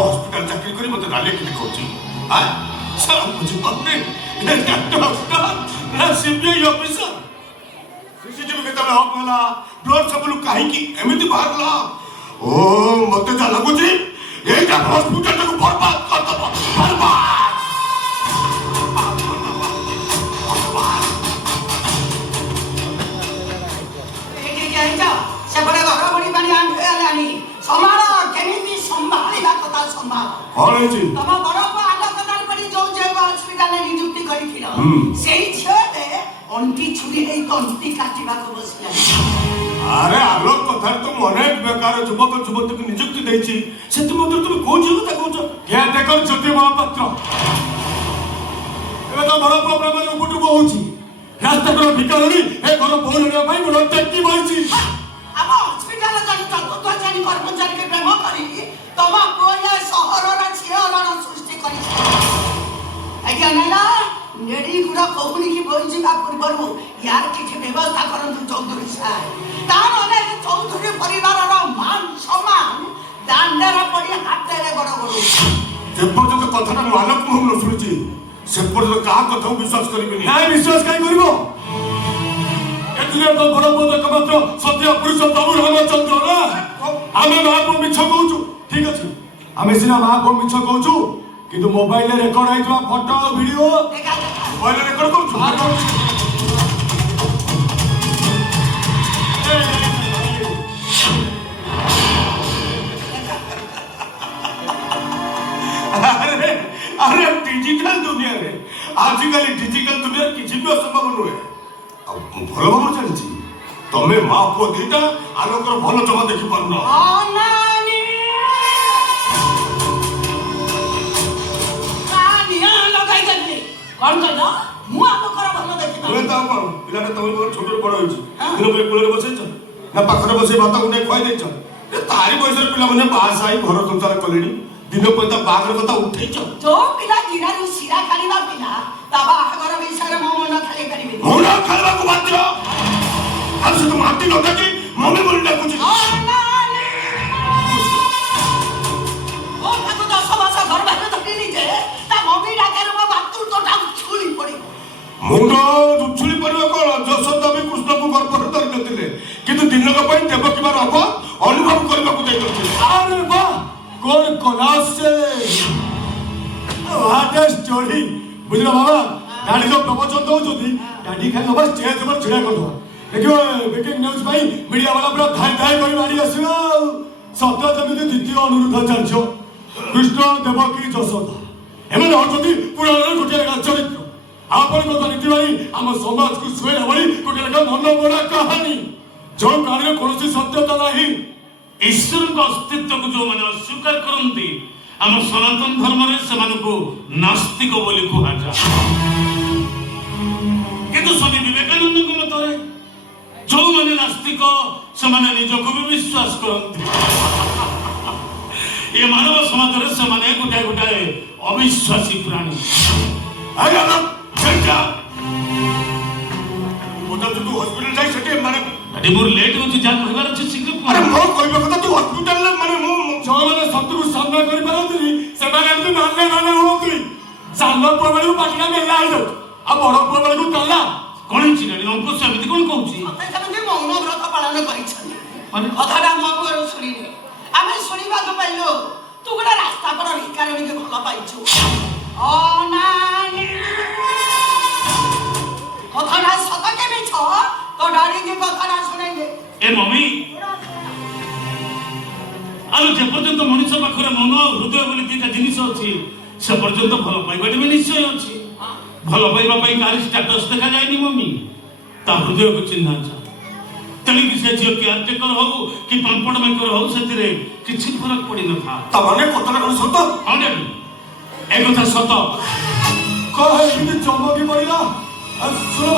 হসপিটাল চাকরি করে মতো রালিয়ে কি দেখছি সারা বুঝি পাবে সিবিআই অফিসর সিসিটিভি কেତେବେଳେ ଅଫ୍ ହେଲା ବ୍ଲଡ୍ ସାମ୍ପଲ କାହିଁକି ଏମିତି ବାହାରିଲା ଓ ମତେ ଯାହା ଲାଗୁଛି ଏଇଟା ହସ୍ପିଟାଲଟାକୁ ବର୍ବାଦ କରିଦେବ ବର୍ବାଦ ସେପଟେ ଘର ବୁଡ଼ି ପାଣି ଆଣ୍ଠୁ ହେଲାଣି ସମ୍ଭାଳ କେମିତି ସମ୍ଭାଳିବା କଥା ସମ୍ଭାଳ କଣ ହେଇଛି ତମ ବଡ ପୁଅ ଆଗ କତାର ପଡ଼ି ଯୋଉ ଜୈବ ହସ୍ପିଟାଲରେ ନିଯୁକ୍ତି କରିଥିଲ ସେଇ ଝିଅଟେ ଅଣ୍ଟି ଛୁରୀ ହେଇ ତଣ୍ଟି କାଟିବାକୁ ବସିଲାଣି ଆରେ ଆଲୋକ କଥାରେ ତ ମୁଁ ଅନେକ ବେକାର ଯୁବକ ଯୁବତୀକୁ ନିଯୁକ୍ତି ଦେଇଛି ସେଥିମଧ୍ୟରୁ তুমি କୋଉ ଝିଅ କଥା କହୁଛ କେୟାରଟେକର ଜ୍ୟୋତି ମହାପାତ୍ର ଏବେ ତ ବଡ ପୁଅ ପ୍ରମାଣ ଉପଟକୁ ହଉଛି ରାସ୍ତାକର ଭିକାରୀ ଏ ଘର ପହଞ୍ଚିବା ପାଇଁ ବଡ ଟେକି ବଇଛି ଆମ ହସ୍ପିଟାଲ ଜଣେ ଚତୁର୍ଥଶ୍ରେଣୀ କର୍ମଚାରୀকে ପ୍ରେମ କରି ତମ ପୁଅ ଏ ସହରର ଝିଅରଣ ସୃଷ୍ଟି କରିଛି ଆଜ୍ଞା ନାଇଲା ନେଡି ଗୁଡା କହୁନି କି ବଇଯିବା ପୂର୍ବରୁ ୟାର କିଛି ବ୍ୟବସ୍ଥା କରନ୍ତୁ ଚୌଧୁରୀ ସାହେବ ତା ନହେଲେ ଚୌଧୁରୀ ପରିବାରର ମାନ ସମ୍ମାନ ଦାଣ୍ଡରେ ପଡ଼ି ହାତରେ ବଡ଼ ବଡ଼ যে পর্যন্ত কথাটা ମୁଁ ଆଲୋକ ମୁହଁରୁ ଶୁଣିଛି ସେ ପର୍ଯ୍ୟନ୍ତ କାହା କଥାକୁ ବିଶ୍ୱାସ କରିବିନି ନାଇଁ ବିଶ୍ୱାସ କାହିଁ କରିବ ଏଥିରେ ତ ବଡ ପୁଅ ଏକମାତ୍ର ସତ୍ୟ ପୁରୁଷ ପ୍ରଭୁ ରାମଚନ୍ଦ୍ର ନା ଆମେ ମା ପୁଅ ମିଛ କହୁଛୁ ଠିକ ଅଛି আমি সিনা মা কো মিছ কହୁଛୁ কিন্তু মোবাইল রে রেকর্ড হইতবা ফটো ভিডিও মোবাইল রেকর্ড করছো আরে আরে ডিজিটাল দুনিয়া রে আজকালি ডিজিটাল দুনিয়ার কিছু ବି ଅସମ୍ଭବ ନୁହେଁ। ଭଲ ଭାବରେ ଚାଲିଛି ତମେ ମା ପୁଅ ଦିଟା ଆଲୋକର ଭଲ ଜମା ଦେଖିପାରୁନ। ଅନାନି କାନିଆ ଲଗାଇଦେଲି କଣ କହିଲ ମୁଁ ଆଲୋକର ଭଲ ଦେଖିପାରୁନି। ତୁମେ ତ ଆଉ କଣ ପିଲାଟା ତମେ ଛୋଟରୁ ବଡ ହେଇଛି ଦିନ ପାଇଁ କୋଳରେ ବସେଇଛ ନା ପାଖରେ ବସେଇ ଭାତ ଗୁଣ୍ଡେ ଖୁଆଇ ଦେଇଛ ତାରି ବୟସର ପିଲାମାନେ ବାହା ହେଇ ଘର ସଂସାର କଲେଣି ଦିନ ପଇତା ବାହାଘର କଥା ଉଠେଇଛ। ଯୋଉ ପିଲା ଜିରାରୁ ଶିରା କାଢିବା ପିଲା ତା ବାହାଘର ବିଷୟରେ ମୋ ମନ ଖେଳେଇ ପାରିବିନି। ମୁଣ୍ଡ ଖେଳିବାକୁ ବାଧ୍ୟ ଆଉ ସେ ତ ମାଟି ଲଗାକି ମମି ବୋଲି ଡାକୁଛି। ଓ ତାକୁ 10 ମାସ ଗର୍ଭରେ ଧରିଲି ଯେ ତା ମମି ଡାକରେ ମୋ ବାତୁଲ ତୋଟା ଛୁଳି ପଡିବ। ମୁଣ୍ଡ ଉଛୁଳି ପଡିବ କଣ ଯଶୋଦା ବି କୃଷ୍ଣକୁ ଗର୍ଭରେ ଧରି ନଥିଲେ କିନ୍ତୁ ଦିନକ ପାଇଁ ଦେବକୀର ଅଭାବ ଅନୁଭବ କରିବାକୁ ଦେଇନଥିଲେ। আরে বাহ কোন কলাসে হোয়াট আ স্টোরি বুঝলা বাবা গাড়ি তো প্রবচন দউছতি গাড়ি খালি বাবা স্টেজ উপর ছিড়া করদো देखियो ब्रेकिंग न्यूज भाई मीडिया वाला पूरा धाई धाई कर मारी आसीबो सत्य जमिति द्वितीय अनुरुद्धाचार्य कृष्ण देवकी यशोदा एमन होचती पुराणर गोटे लेखा चरित्र आपण को नीति भाई आम समाज को सुहेला भली गोटे लेखा मन बड़ा कहानी जो कहानी कौन सत्यता नहीं ईश्वर अस्तित्व को जो मैंने अस्वीकार करती आम सनातन धर्म से नास्तिक बोली कहुजा किंतु स्वामी विवेकानंद मतरे जो मैंने नास्तिक से निजक भी विश्वास करती ये मानव समाज से गोटाए गोटाए अविश्वासी प्राणी तू हॉस्पिटल जाई सेटे माने अरे मोर लेट हो जा कहबार अछि शीघ्र अरे मो कहबा କଥା तू हॉस्पिटल ले माने मो जोମାନେ ଶତ୍ରୁ ସାମ୍ନା କରି ପାରନ୍ତି ସେମାନେ ଏମିତି ନାନେ ନାନେ ହୁଅନ୍ତି ସାନ ପୁଅ ବେଳକୁ ପାଟିଟା ମେଲା ହେଇଯାଉ ଆଉ ବଡ଼ ପୁଅ ବେଳକୁ କଲା କଣ ହେଇଛି ଗାଡ଼ି ଅଙ୍କଶ ଏମିତି କଣ କହୁଛି ମତେ ସେମିତି ମୌନ ବ୍ରତ ପାଳନ କରିଛନ୍ତି କଥାଟା ମୋ ପୁଅରୁ ଶୁଣିଲେ ଆମେ ଶୁଣିବାକୁ ପାଇଲୁ ତୁ ଗୋଟେ ରାସ୍ତା କଡ଼ ଭିକାରୀଣିକି ଭଲ ପାଇଛୁ ଅନାନି কথাটা সত কে মিছ তো ডাড়িকে কথাটা শুনাইলে এ মমি আর যে পর্যন্ত মনুষ্য পাখরে মন হৃদয় বলে দুইটা জিনিস আছে সে পর্যন্ত ভাল পাইবাটা বি নিশ্চয় আছে ভাল পাইবা পাই কার স্ট্যাটাস দেখা যায়নি মমি তা হৃদয়কে চিহ্না আছে তেণুকি সে ঝিও কেয়ারটেকর হও কি পাম্পড় মেকর হও সেতিরে কিছু ফরক পড়ি না থা তা মানে কথাটা কোন সত্য হ্যাঁ এ কথা সত কহ এମିତି ଚମକି ପଡ଼ିଲା ଆଉ ଶୁଣ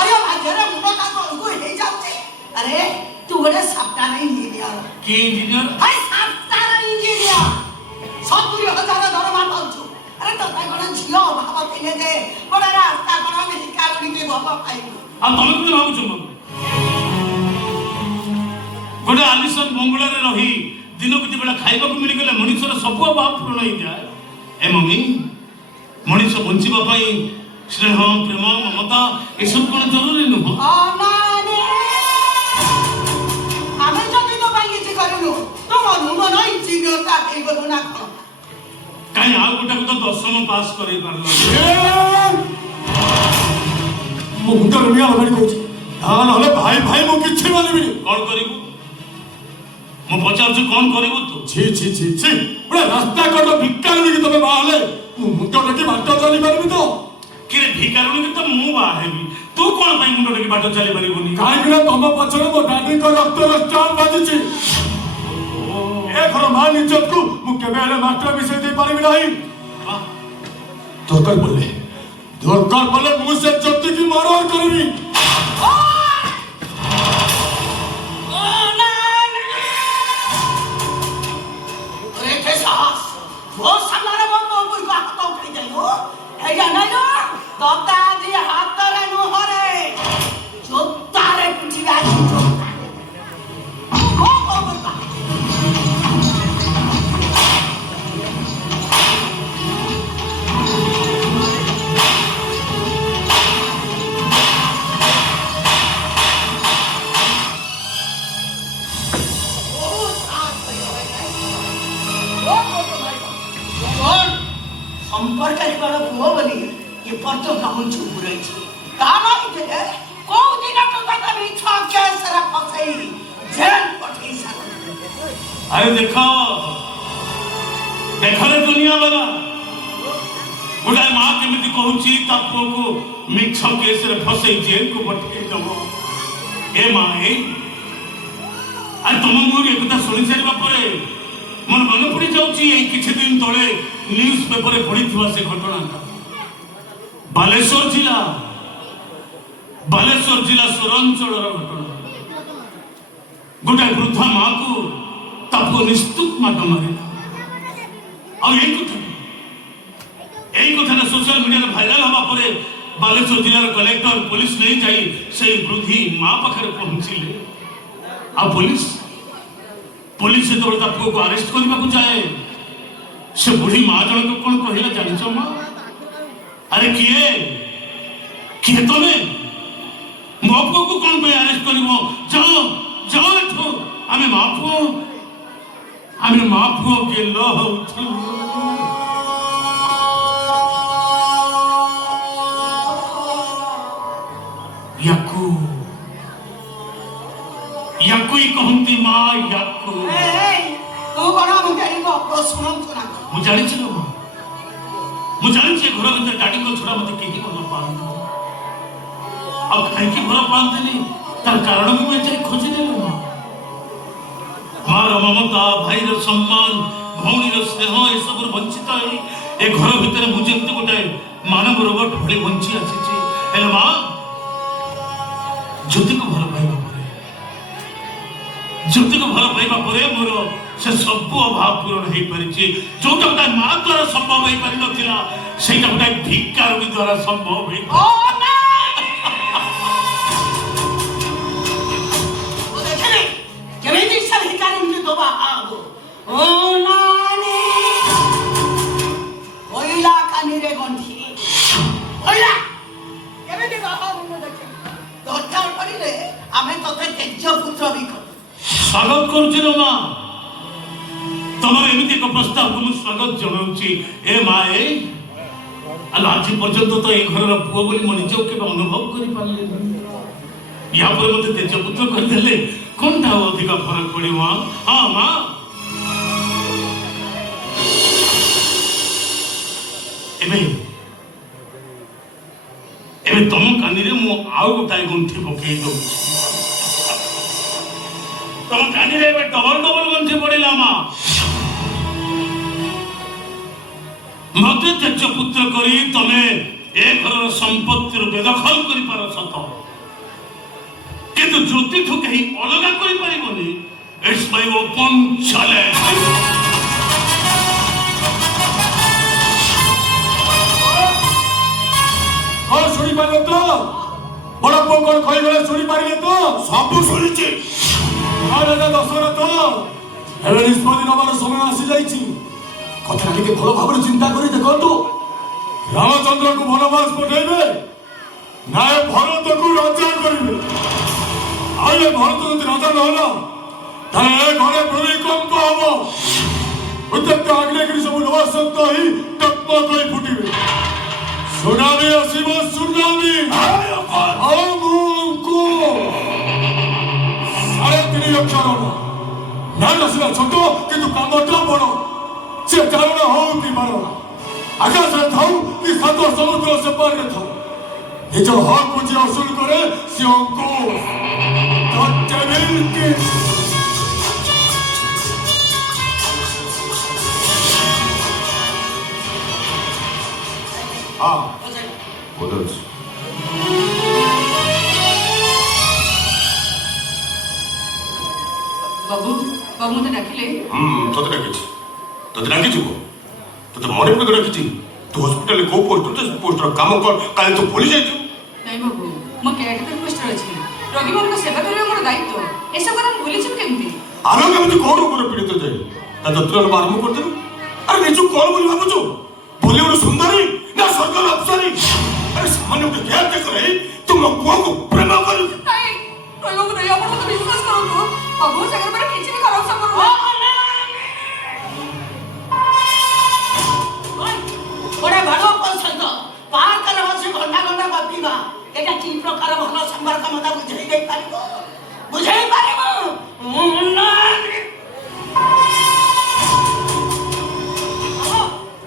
अयो भाजरे मुंडा का को हे जाउछे अरे तू बड़े सॉफ्टवेयर इंजीनियर কি ইঞ্জিনিয়ার हाय सॉफ्टवेयर इंजीनियर 70,000 दरमा पाउछु अरे तो ताई कोन झियो बाबा थिले जे बड़ा रास्ता कोन अमेरिका कोनी के बाबा पाइबो आ तमे कोन भाबुछ मग गोटे आलिसन बंगलारे रही दिन को बेला खाइबा को मिली गले मनुष्यर सब अभाव पूर्ण हो जाए ए मम्मी मनुष्य बंचिबा पई स्नेह प्रेम ममता ए सब कोन जरूरी नुह अनाने हमें जति तो पाई କିଛି करूनु तो मनु मन इंजीनियर ता हे गलो ना कोन काई आ गोटा को तो 10th पास करै परलो ମୋ ମୁଣ୍ଡ ରୁମିଆ ଲଗାଡ଼ି କହୁଛି ତା ନହେଲେ ଭାଇ ଭାଇ ମୁଁ କିଛି ମାନିବିନି कोन करिबु मो पचारछु कोन करिबु तू ছি ছি ছি ছি ପୁରା ରାସ୍ତା କଡ଼ ଭିକାରୀ କି ତମେ ବାହାଲେ ମୁଁ ମୁଣ୍ଡ ଟେକି ବାଟ ଚାଲି ପାରିବି ତ किरे भिकारुनी के तो मु बाहेबी तू कोन पई मुंडो के बाटो चली परिबोनी କାହିଁକି ନା ତମ ପଛରେ ମୋ ଡାଡିଙ୍କ ରକ୍ତର ଷ୍ଟାମ୍ପ ବାଜିଛି ଏ ଘର ମା ନିଜକୁ ମୁଁ କେବେ ହେଲେ ମାତ୍ର ମିଶେଇ ଦେଇ ପାରିବି ନାହିଁ ଦରକାର ପଡ଼ିଲେ ମୁଁ ସେ ଜ୍ୟୋତିକି ମର୍ଡର କରିବି अरे के साहस वो सामने वो को हाथ उठे जायो हे या नहीं ना तबता जी हाथ रे नु हरे जो तारे पिठी आजी जो को बोलता ବ୍ରାହ୍ମଣ ଚୁପ୍ ରହିଛି କାରଣ ଭିତରେ କୋଉ ଦିନ ତୋତେ ମିଛ କେସରେ ଫସେଇ ଜେଲ ପଠେଇ ସାରିଲୁ। अरे देखो देखो रे दुनिया वाला गोटाए माँ केमिति कहूची ता पुओ को मिछ केस रे फसई जेल को पठेई दबो ए माँ ए आ तुम मोर एक कथा सुनि सारिबा परे मन मन पड़ी जाउची ए किछि दिन तळे न्यूज पेपर रे पढिथिबा से घटनाटा बालेश्वर जिला सोरांचल घटना गोटाए वृद्धा माँ को तापो निस्तुक माड मारिला और यही कथा सोशल मीडिया भाइराल हवा परे बालेश्वर जिलार कलेक्टर पुलिस नहीं जाई से वृद्धि माँ पाखे पहुंचले आ पुलिस से तो पुओ को अरेस्ट करने को जाए से बुढ़ी माँ जन को कौन कहला जानिଛ माँ अरे किए तमे मो पुओ को कौन पे अरेस्ट करिवो जाओ एठो आमे माँ पुओ के लह याकू ही कहती माँ याकू तू बड़ा मुझे को सुनो सुना मु जानि छी माँ मु जानि छी घर भीतर गाड़ी को छोड़ा मते केही को न पान अब काहे की घर पानतनी तार कारण को मैं जाई खोजी ले माँ मार ममता भाई रो सम्मान भौणी रो स्नेह ए सब वंचित है ए घर भीतर मु जेमते गोटाए मानव रोबोट भली वंची आसी छी हेले माँ ज्योति को भल पाइबा परे मोर से सब अभाव पूरण हो पारि जोटा गोटे माँ द्वारा संभव हो पारि नथिला सेटा गोटे भिकार द्वारा संभव हो केमिति सब भिकार दबा आगो ओ नानी ओइला कानी रे गंठी ओइला केमिति बाबा मुंड देखे दरकार पड़िले आमे तते तेज पुत्र भी स्वागत करुची रो माँ तमर एमिति एक प्रस्ताव को स्वागत जनाउची ए माँ ए आज पर्यंत तो ए घर पुओ बोली मो निज के अनुभव करि पाले या पर मते तेज पुत्र कर देले कोनटा अधिक फरक पड़िबो हां माँ एबे तुम कानी रे मो आउ गोटाए गंठी पकई दो तुम कानी रे डबल गंठी पड़िला माँ मते तेज पुत्र करी तमे ए घर संपत्ति बेदखल करि पार सत किंतु ज्योति ठु कहीं अलगा करि पारिबोनी इट्स माय ओपन चैलेंज और सुनी पारे तो बड़ा पोकर कहि गले सुनी पारिले तो सब सुनिछि राजा दशरथ एबे निष्पत्ति नबार समय आसी जाइछि कथा टिके भल भाବରେ चिंता करी देखंतु रामचंद्र को वनवास पठाइबे नाय भरत को राजा करिबे आले भरत जदि राजा नहला ताले घरे भूमिकंप हबो उद्यत आग्नेयगिरी सब नवसंत ही टप्पा कई फुटिबे सुनामी आसीबो सुनामी को 3.5 अक्षर नाम सिना छोट किंतु कामटा बड़ से कारण हो कि मारो आकाश रे थाउ कि सात समुद्र से पार रे थाउ निज हक बुझी असूल करे से अंको टेबिल के बोलस बाबू मते डाकिले तोते डाकिछु तोते मने पड़े डाकिछि तू हॉस्पिटल को पोस्ट काम कर काले तो पुलिस जाइछु नहीं बाबू मो केयरटेकर पोस्ट अछि रोगी मन को सेवा करबे मोर दायित्व ए सब काम भूली छु केमती आरो केमती कोन ऊपर पीड़ित जाय ता तत्र आरंभ कर दे अरे निजु कोन बोली भाबुछु बोले उड़ सुंदरी ना सरकार अफसरी अरे सामान्य के क्या करे तुम को प्रेम कर नहीं रोगी को दया पर तो विश्वास करो तो बाबू जगह पर किछि भी खराब सब करो बड़ा भाड़ो पर सत पार कर हो से এটা কি প্রকার ভালো সম্পর্ক মতো বুঝাই দেই পারিব বুঝাই পারিব না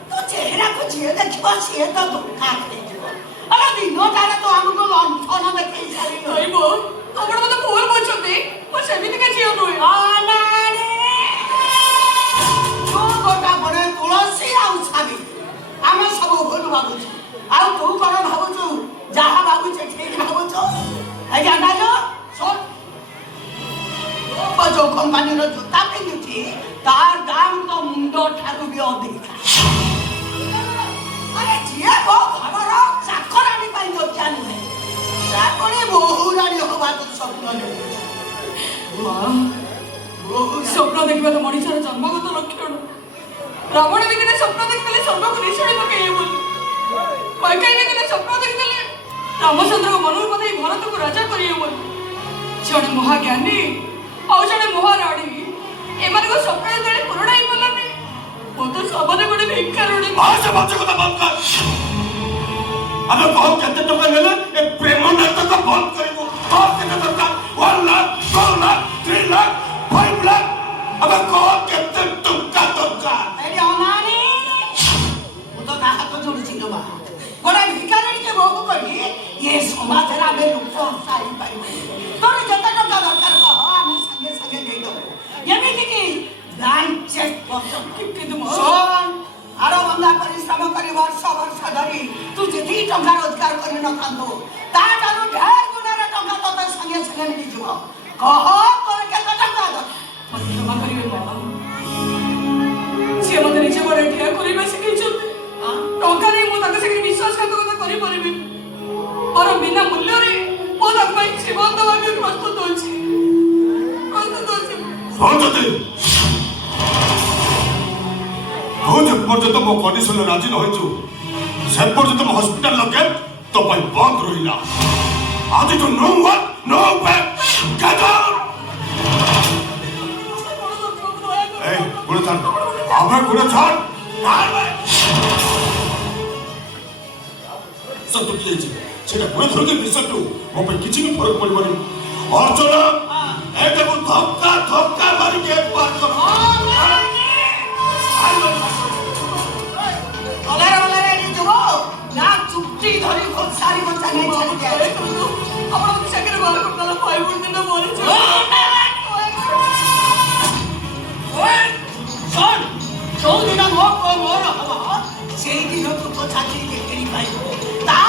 তো চেহারাକୁ ଯିଏ ଦେଖିବ ସିଏ ତ ଧୋକା ଖାଇଯିବ ଆରେ ଦିନଟାରେ ତ ଆମକୁ ଲଣ୍ଠନ ଦେଖେଇ ସାରିଲ ଭାଇ ବୋ ଆପଣ ମତେ ଭୁଲ ବୁଝୁଛନ୍ତି ମୁଁ ସେମିତିକା ଝିଅ ନୁହେଁ ତୁ ଗୋଟା ବଡ ତୁଳସୀ ଆଉ ସାବିତ୍ରୀ ଆମେ ସବୁ ଭୁଲ ଭାବୁଛୁ ଆଉ ତୁ କଣ ଭାବୁଛୁ ଯାହା ଭାବୁଛୁ ଠିକ ଭାବୁଛୁ ଆଜ୍ଞା ନାଜ ଶୁଣ ଯୋଉ କମ୍ପାନୀର ଜୋତା ପିନ୍ଧୁଛି ତାର ଦାମ ତ ମୁଣ୍ଡ ଠାରୁ ବି ଅଧିକା ଆରେ ଯିଏ ମୋ ଘରର ଚାକରାଣୀ ପାଇଁ ଯୋଗ୍ୟା ନୁହେଁ ଚାକଣୀ ବୋହୂରାଣୀ ହବା ତ ସ୍ୱପ୍ନ ଦେଖୁଛି ସ୍ୱପ୍ନ ଦେଖିବା ତ ମଣିଷର ଜନ୍ମଗତ ଲକ୍ଷଣ ରାବଣ ବି ଦିନେ ସ୍ୱପ୍ନ ଦେଖିଥିଲେ ସ୍ୱର୍ଗକୁ ନିଶାଣି ପକେଇବେ ବୋଲି କୈକେୟୀ ବି ଦିନେ ସ୍ୱପ୍ନ ଦେଖିଥିଲେ ରାମଚନ୍ଦ୍ରଙ୍କ ମନରୁ କଥା ଭରତକୁ ରାଜା କରିବେ ବୋଲି ଜଣେ ମହାଜ୍ଞାନୀ ଆଉ ଜଣେ ମହାରାଣୀ ଏମାନଙ୍କ ସ୍ୱପ୍ନ ଯେତେବେଳେ ପୂରଣ ହେଇଗଲାନି ମୁଁ ତ ସମାନେ ଗୋଟେ ଭିକାରୁଣୀ ଭାଷା ଭାଷା କଥା ବନ୍ଦ କର ଆମେ କହ କେତେ ଟଙ୍କା ନେଲେ ଏ ପ୍ରେମ ନାଟକ ବନ୍ଦ କରିବୁ କହ କେତେ ଦରକାର 1 ଲାଖ 2 ଲାଖ 3 ଲାଖ 5 ଲାଖ ଆମେ କହ କେତେ ଟଙ୍କା ଦରକାର ଏଠି ଅନାନି ମୁଁ ତ ତା ହାତ ଯୋଡୁଛି ଲୋ ଗୋଟେ ଭିକାରୁଣୀকে ବୋହୂ କରି ଏ ସମାଜରେ ଆମେ ଲୋକ ସାରି ପାରିବୁ ତୋର ଯେତେ ଟଙ୍କା ଦରକାର କହ ଆମେ ସାଙ୍ଗେ ସାଙ୍ଗେ ଦେଇଦେବୁ ଏମିତିକି ବ୍ୟାଙ୍କ ଚେକ୍ କିନ୍ତୁ ଆର ବନ୍ଧା ପରିଶ୍ରମ କରି ବର୍ଷ ବର୍ଷ ଧରି ତୁ ଯେତିକି ଟଙ୍କା ରୋଜଗାର କରିନଥାନ୍ତୁ ତାଠାରୁ ଢେର ଗୁଣାର ଟଙ୍କା ତୋତେ ସାଙ୍ଗେ ସାଙ୍ଗେ ମିଳିଯିବ କହ ତୋର କେତେ ଟଙ୍କା ଦରକାର କ୍ଷମା କରିବେ ବାବା ସିଏ ମୋତେ ନିଜେ ବଡ଼ ଠିଆ କରିବା ଶିଖେଇଛନ୍ତି ଟଙ୍କା ନେଇ ମୁଁ ତାଙ୍କ ସାଙ୍ଗରେ ବିଶ୍ୱାସଘାତକତା କରିପାରିବି ମୋର ବିନା ମୂଲ୍ୟରେ ମୋ ତାଙ୍କ ପାଇଁ ଜୀବନ ଦେବାକୁ ପ୍ରସ୍ତୁତ ଅଛି ତୁ ଯେ ପର୍ଯ୍ୟନ୍ତ ମୋ କଣ୍ଡିସନରେ ରାଜି ନ ହୋଇଛୁ ସେ ପର୍ଯ୍ୟନ୍ତ ମୋ ହସ୍ପିଟାଲ ଲଗେ ତୋ ପାଇଁ ବନ୍ଦ ରହିଲା ଆଜି ତୁ no one no back get out এই গুড়ে ছাড় আমার গুড়ে ছাড় সত্য কি হয়েছে সেটা গুড়ে ধরকে বিষয়টু ମୋ ପାଇଁ କିଛି ବି ଫରକ ପଡ଼ିବନି ଅର୍ଜୁନ ଏଟାକୁ ଧକ୍କା ଧକ୍କା ମାରି ଗେଟ୍ ପାର କର ଅଲାରେ ଏଠି ଯିବ ନା ଚୁଟି ଧରି ଘୋଷାରି ଘୋଷା ନେଇ ଛାଡ଼ି ଆପଣ ଚାକିରି ବାହାର କରିଦେଲା ପାଇବୁ ଦିନ ମରିଛୁ ଯୋଉଦିନ ମୋ ମୋର ହବ ସେଇଦିନ ତୁ ତୋ ଚାକିରି ଦେଖିରି ପାଇବୁ ତା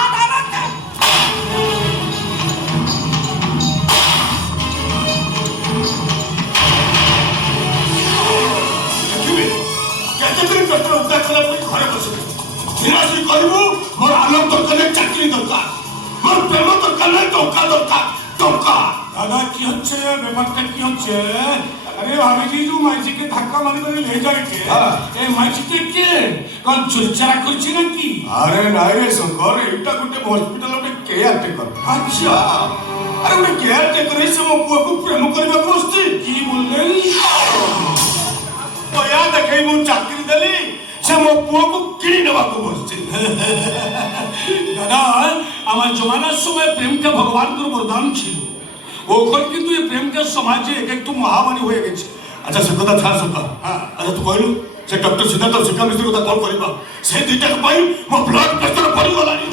କେତେଦିନ ପେଟର ଉଦ୍ଧାର କଲା ପରେ ଘରେ ବସିବୁ ନିରାଶ କରିବୁ ମୋର ଆଲୋକ ଦରକାର ନାହିଁ ଚାକିରି ଦରକାର ମୋର প্রেম দরকার নাই টঙ্কা দরকার টঙ্কা दादा की হচ্ছে ব্যাপারটা কি হচ্ছে अरे भाभी जी जो माइजी के धक्का मारे तो ले जाके ए माइजी के कौन चुरचारा करछि ना की अरे नाही रे शंकर एटा गुटे हॉस्पिटल में केयर टेकर अच्छा अरे उन्हें केयर टेकर से मो पुआ को प्रेम करबा बसती की बोलले तो या देखै मु चाकरी देली से मो पुआ को किनी नेबा को बसती दादा আমার জমানার সময় প্রেমকে ভগবান করে বরদান ছিল ওখন কিন্তু এই প্রেমকে সমাজে এক একটু মহামারী হয়ে গেছে अच्छा से কথা ছাড় সকা अच्छा तू कहलु से डॉक्टर सिद्धार्थ सिका मिस्त्री কথা কল করিবা से দুইটা পাই মো ব্লাড প্রেসার পড়ি গলানি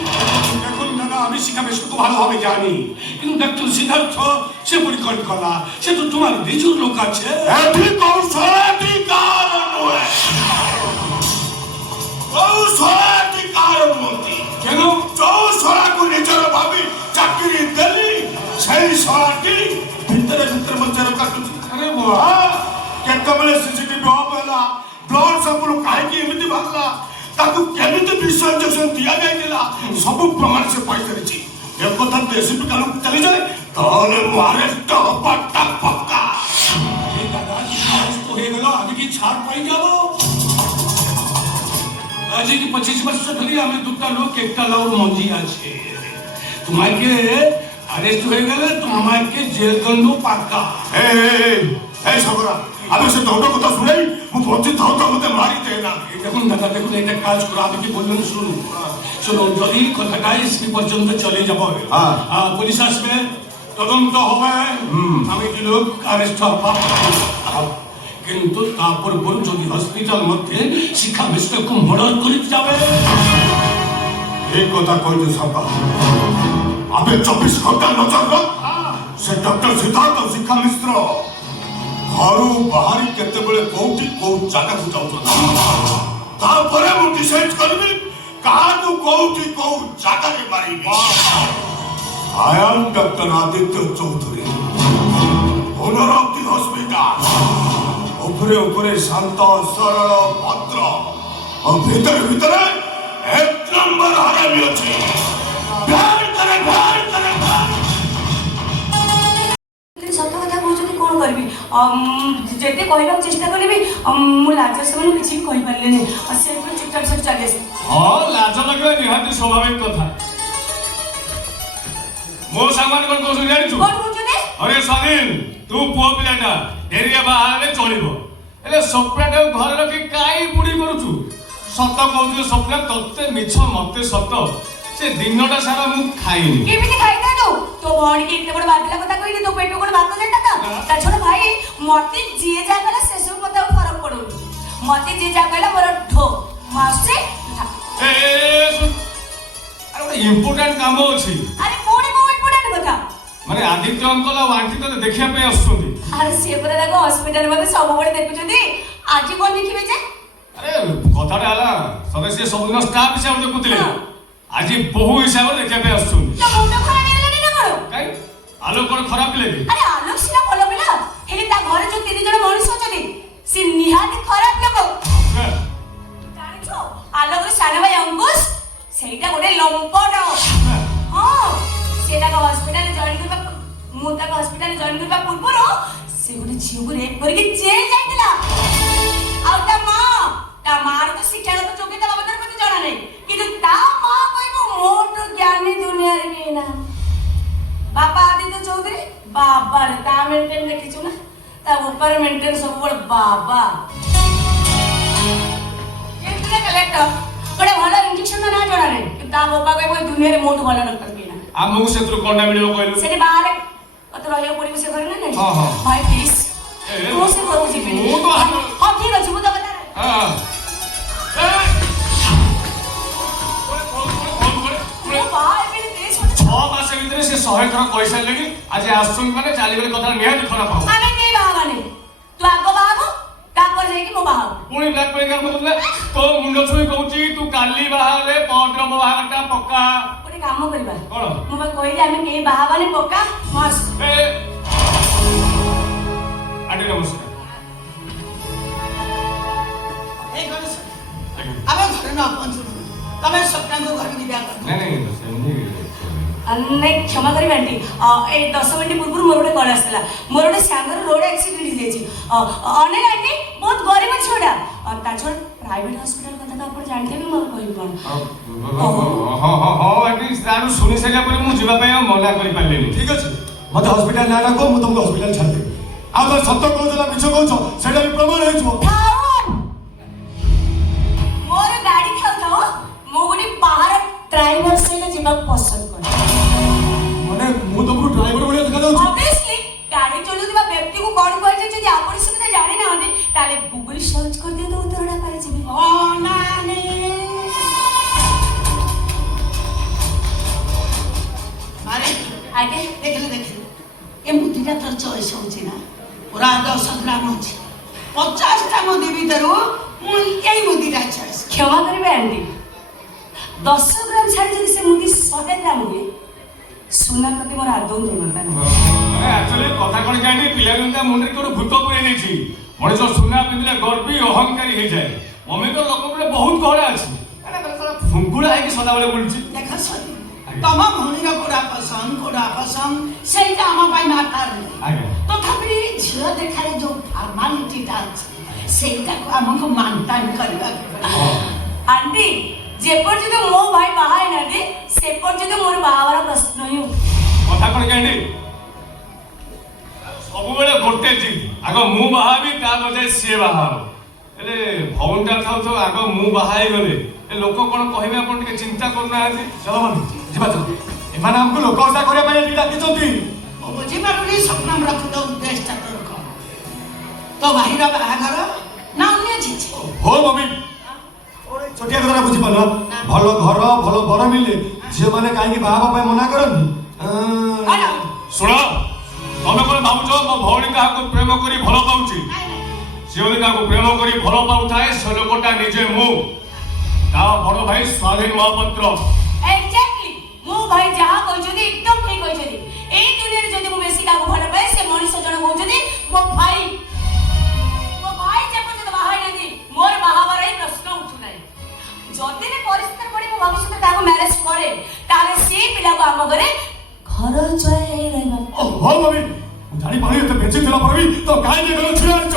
দেখুন দাদা আমি শিখা বেশ তো ভালোভাবে জানি কিন্তু ডক্টর সিদ্ধার্থ সে পরিকল্পনা করা সে তো তোমার নিজের লোক আছে এটি কৌশলাটি কারণ নয় কৌশলাটি কারণ মতি কেন কৌশলাକୁ ନିଜର ଭାବି ଚାକିରି ଦେଲି সেই ଶଳାଟି ଭିତରେ ଭିତରେ ମଞ୍ଚାର କାଟୁଛି ଆରେ ବାଃ କେତେବେଳେ ସିସିଟିଭି ଅଫ୍ ହେଲା ବ୍ଲଡ୍ ସାମ୍ପଲ୍ କାହିଁକି ଏମିତି ବାହାରିଲା ତାକୁ କେମିତି ବିଷ ଇଞ୍ଜେକ୍ସନ ଦିଆଯାଇଥିଲା ସବୁ ପ୍ରମାଣ ସେ ପାଇସାରିଛି একথা এসিপি কালু চালিয়ে তাহলে ମୁଁ ଆରେଷ୍ଟ ହବାଟା ପକ୍କା এই দাদা তো হয়ে গেল আমি কি ছাড় পাই যাব আজ কি 25 বছর ধরে আমি দুটা লোক একটা লাউর মঞ্জি আছে তোমাকে আরেস্ট হয়ে গেলে তোমাকে জেল দণ্ড পাক্কা এই সকরা আমি সে দণ্ড কথা শুনেই ମୁଁ ବଞ୍ଚି ଥାଉ ତ ମୋତେ ମାରିଦେ না দেখুন দাদা দেখুন এটা কাজ করো আমি কি বললাম শুনুন শুনুন যদি কথাটা এসপি পর্যন্ত চলে যাব পুলিশ আসবে তদন্ত হবে আমি লোক আরেস্ট হব কিন্তু তারপর বল যদি হসপিটাল মধ্যে শিক্ষা মিস্টারকে মর্ডার করে যাবে এই কথা কইতে সাবা আবে 24 ঘন্টা নজর রাখ সে ডক্টর সিদ্ধার্থ শিক্ষা মিশ্র ঘরু বাহারি কেତେବେଳେ কোউটি কোউ জায়গাକୁ যাଉଛନ୍ତି তারপরে ମୁଁ ডিসাইড କରିବି কাহাকু কোউটি কোউ জায়গাରେ মারিବି I am Dr. Aditya Chaudhary owner of the hospital উপরে উপরে শান্ত সরল ভদ্র ও ভিতরে ভিতরে এক নম্বর হারামি আছে ভয় করে সত কথা কହୁଛନ୍ତି କ'ଣ କରିବି ଯେତେ କହିବାକୁ ଚେଷ୍ଟା କରିବି ମୁଁ ଲାଜ ସେମାନେ କିଛି ବି କହିପାରିଲେନି ସେ ପୁରା ଚୁପଚାପ ସେଠି ଚାଲି ଆସିଲେ ହଁ ଲାଜ ଲାଗିବା ନିହାତି ସ୍ୱାଭାବିକ କଥା ମୋ ସାଙ୍ଗମାନେ କ'ଣ କହୁଛନ୍ତି ଜାଣିଛୁ କ'ଣ କହୁଛନ୍ତି अरे स्वाधीन तू पुओ पिलाटा एरिया बाहर चलिब हेले स्वप्नाटा घर रखी काई बुढ़ी करूचु सत कहू स्वप्ना तत्ते मिछ मते सत से दिनटा सारा मु खाइनी केमिति खाइता तो भौणी के इतने बड़ बातिला कथा कहिली तो पेटो कोन भात देता ता छोड़ भाई मते जे जा गला से सब कथा फरक पड़ो मते जे जा गला मोर ठो मासे ए अरे इम्पोर्टेंट काम अछि अरे कोन इम्पोर्टेंट कथा माने आदित्य अंकल आ आंटी तो देखिया पे आछुंदी अरे से परा दाको हॉस्पिटल में सब बड़े देखुछंदी आज कोन देखिबे जे अरे कथाटा हला सदस्य सब दिन स्टाफ हिसाब देखुतिले आज बहु हिसाब देखिया पे आछुंदी तो मुंड खराब हेले नि करो काई आलो कोन खराब ले अरे आलोक सिना भलो पिला हेले ता घरे जो तीन जण मनुष्य अछथि से निहाती खराब लोक जानिछो आलोक रे साना भाई अंकुश सेटा गोटे लंपट हां सेटा का हॉस्पिटल जॉइन करबा मुता का हॉस्पिटल जॉइन करबा पूर्वरो से गोटे झियो को रेप करके जेल जाइतला आ ता मार तो शिक्षागत योग्यता बाबत प्रति जणा नै किंतु ता मां कहबो मोट ज्ञानी दुनिया रे केना बापा आदित्य चौधरी बाबा रे ता मेंटेन देखिछु ना ता ऊपर मेंटेन सब बड़ बाबा केतले कलेक्टर बड़े भलो इंजेक्शन ना जणा नै ता बाबा कहबो दुनिया रे मोट भलो डॉक्टर केना आमको सेतु कोंडा मिलियो कहलु सेठी बाहर कत रहियो पड़ी से करे ना हां हां भाई प्लीज तो से करू जी मु तो हां ठीक अछि मु तो बता हां ओ भाई मेरे देश में 6 मास भीतर से 100 थरा पैसा लेनी आज आसुन माने चाली बेले कथा निहात खराब पाऊ आमे के बाबाने तू आगो बाबू तापर जाई कि मो बाबू पुणी ब्लैक पेंगर मतलब तो मुंडो छुई कहूची तू काली बाहारे पौड्र बाहारटा पक्का गोटे काम करबा कोन मु बा कहली आमे के बाबाने पक्का मस ए आंटी नमस्कार ए गणेश आबे घरे न पहुंचु तमे सप्तांग घर दिबा कर नहीं सेमनी अन्ने क्षमा करी आंटी ए 10 मिनिट पूर्व मोर गोटे कॉल आसला मोर गोटे सांगर रोड एक्सीडेंट हो जाई अनिल आंटी बहुत गरीब छोड़ा ता छोड़ प्राइवेट हॉस्पिटल कथा तो आपण जानते भी मोर कहि कोन हां आंटी सारू सुनि सका पर मु जिबा पय मना करि पालेनी ठीक अछि मते हॉस्पिटल ना डाको मु तुमको हॉस्पिटल छाड़ देबी आ तो सत्य कहला मिछ कहछ सेटा भी प्रमाण हे जो मोर गाड़ी खाउ था मो गोटे बाहर ड्राइवर से जिबा पसंद कर माने मु तुमको ड्राइवर बढिया देखा दउ ऑब्वियसली गाड़ी चलुवा व्यक्ति को कोन कहै छै जे आपण सुविधा जानि ना होते ताले गूगल सर्च कर दियो तो उत्तरडा पाइ जेबे ओ ना ने अरे आगे देखले ए मुदिटा तो चॉइस होछि ना पूरा 10 ग्राम होछि 50 टा मुदी भीतर मु एई मुदिटा चॉइस क्षमा करिवे आंटी 10 ग्राम छाड़ी जदि से मुदी 100 ग्राम हुए सुना प्रति मोर आदौ जमता ना एक्चुअली कथा कोन जानी पिला गुंता मुंडे कोड भूत पुरे नै छी मने जो सुना पिंदले गर्वी अहंकारी हे जाय मम्मी तो लोक पुरे बहुत गहरा अछि अरे तोरा फुंकुड़ा है कि सदा बेले बोलछि देख सदी तम भणीर कोडा पसंद सेटा हम पाई मातार आगे तो थापरी झियो देखारे जो फॉर्मालिटी ता सेटा को हमको मानता करबा आंटी जे पर्यंत मो भाई बाहा है ना दे से पर्यंत मोर बाहार प्रश्न ही कथा कोन जानी सब बेले गोटे चीज आगो मु बाहाबी ता बजाय से बाहाबो ହେଲେ ଭଉଣୀଟା ଥାଉ ଥାଉ ଆଗ ମୁଁ ବାହା ହେଇଗଲେ ଏ ଲୋକ କଣ କହିବେ ଆପଣ ଟିକେ ଚିନ୍ତା କରୁନାହାନ୍ତି। ଚଲ ମମି ଯିବା ଚଲ। ଏମାନେ ଆମକୁ ଲୋକ ହସା କରିବା ପାଇଁ ଏଠି ଡାକିଛନ୍ତି। ମୁଁ ବୁଝିପାରୁନି ସ୍ୱପ୍ନ ରଖୁଛ ଉଦ୍ଦେଶ୍ୟଟା ତୋର କଣ? ତୋ ଭାଇର ବାହାଘର ନା ଅନ୍ୟ କିଛି? ହୋ ମମି ଛୋଟିଆ କଥାଟା ବୁଝିପାରୁନ। ଭଲ ଘର ଭଲ ବର ମିଳିଲେ ଝିଅମାନେ କାହିଁକି ବାହା ହେବା ପାଇଁ ମନା କରନ୍ତି? ଶୁଣ ତମେ କଣ ଭାବୁଛ ମୋ ଭଉଣୀ କାହାକୁ ପ୍ରେମ କରି ଭଲ ପାଉଛି? ସେ ଯଦି କାହାକୁ ପ୍ରେମ କରି ଭଲ ପାଉଥାଏ ସେ ଲୋକଟା ନିଜେ ମୁଁ ତା ବଡ ଭାଇ ସ୍ୱାଧୀନ ମହାପାତ୍ର। ଏକ୍ଜାକ୍ଟଲି ମୋ ଭାଇ ଯାହା କହିଛନ୍ତି ଏକଦମ ଠିକ କହିଛନ୍ତି। ଏଇ ଦୁନିଆରେ ଯଦି ମୁଁ ବେଶୀ କାହାକୁ ଭଲ ପାଏ ସେ ମଣିଷ ଜଣ କହୁଛନ୍ତି ମୋ ଭାଇ ଯେ ପର୍ଯ୍ୟନ୍ତ ବାହା ହେଇନାହାନ୍ତି ମୋର ବାହା ହବାର ହିଁ ପ୍ରଶ୍ନ ଉଠୁନାହିଁ। ଯଦି ବି ପରିସ୍ଥିତି ପଡି ମୁଁ ଭବିଷ୍ୟତରେ କାହାକୁ ମ୍ୟାରେଜ କରେ ତାହେଲେ ସେ ପିଲାକୁ ଆମ ଘରେ ଘର ଚୟ ହେଇ ରହିବ। ହୋ ମମି ମୁଁ ଜାଣିପାରୁନି ଏତେ ବେଞ୍ଚି ଥିଲା ପରେ ବି ତ କାହିଁକି ଗଲ ଛୁଆ ଆଣିଛ?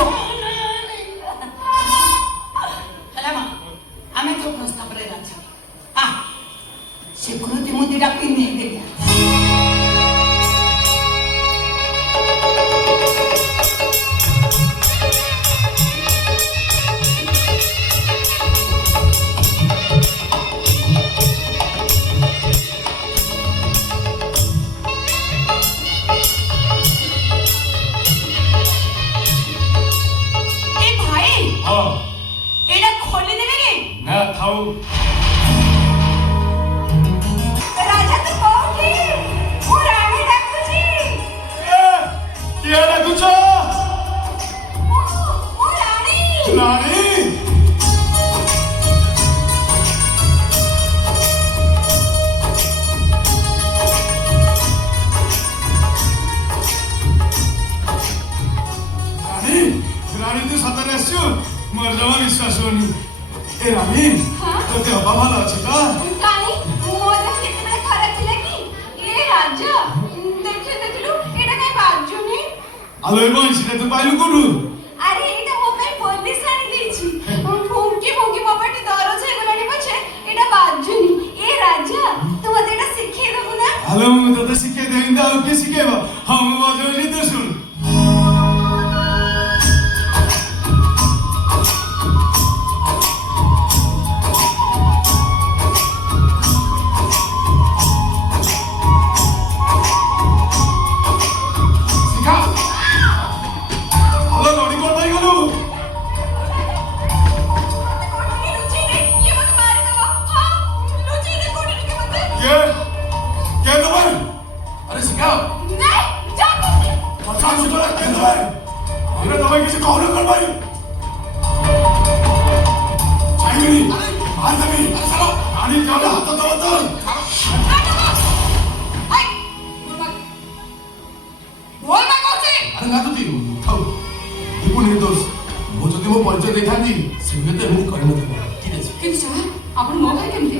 ହେଲା ମା ଆମେ ତ ପ୍ରସ୍ତାବରେ ରାଜି। ସ୍ୱୀକୃତି ମୁଁ ଦିଟା ପିନ୍ଧେଇ ଦେବି। এটা খোলে দেবে কি না থাও রাজা তো কোঠি ও রানী ডাকুছি କିଏ ଡାକୁଛ? ও রানী ରାଣୀ ରାଣୀ ତୁ ସତରେ ଆସିଛୁ ମୋର ଜମା ବିଶ୍ୱାସ ହଉନି। ଏ ରାଣୀ ତୋ ଦେହ ଭଲ ଅଛି ତ? কানি মোটা কেতে খারাপ ছিল কি এ রাজা দেখিলু এটা কাই বাজুনি আলো এই বয়সটা তুই পাইলু কোনু? আরে এটা মো পাই পুলিশ আনি দিয়েছি ফুঙ্কি ফুঙ্কি বাবাটি দরজ হয়ে গলানি পছে এটা বাজুনি এ রাজা তুই মতে এটা শিখিয়ে দেবো না আলো ମୁଁ ତତେ ଶିଖେଇ ଦେବି ତ ଆଉ କିଏ ଶିଖେଇବ? ହଁ ମୁଁ ବଜଉଛି ତୁ ଶୁଣ।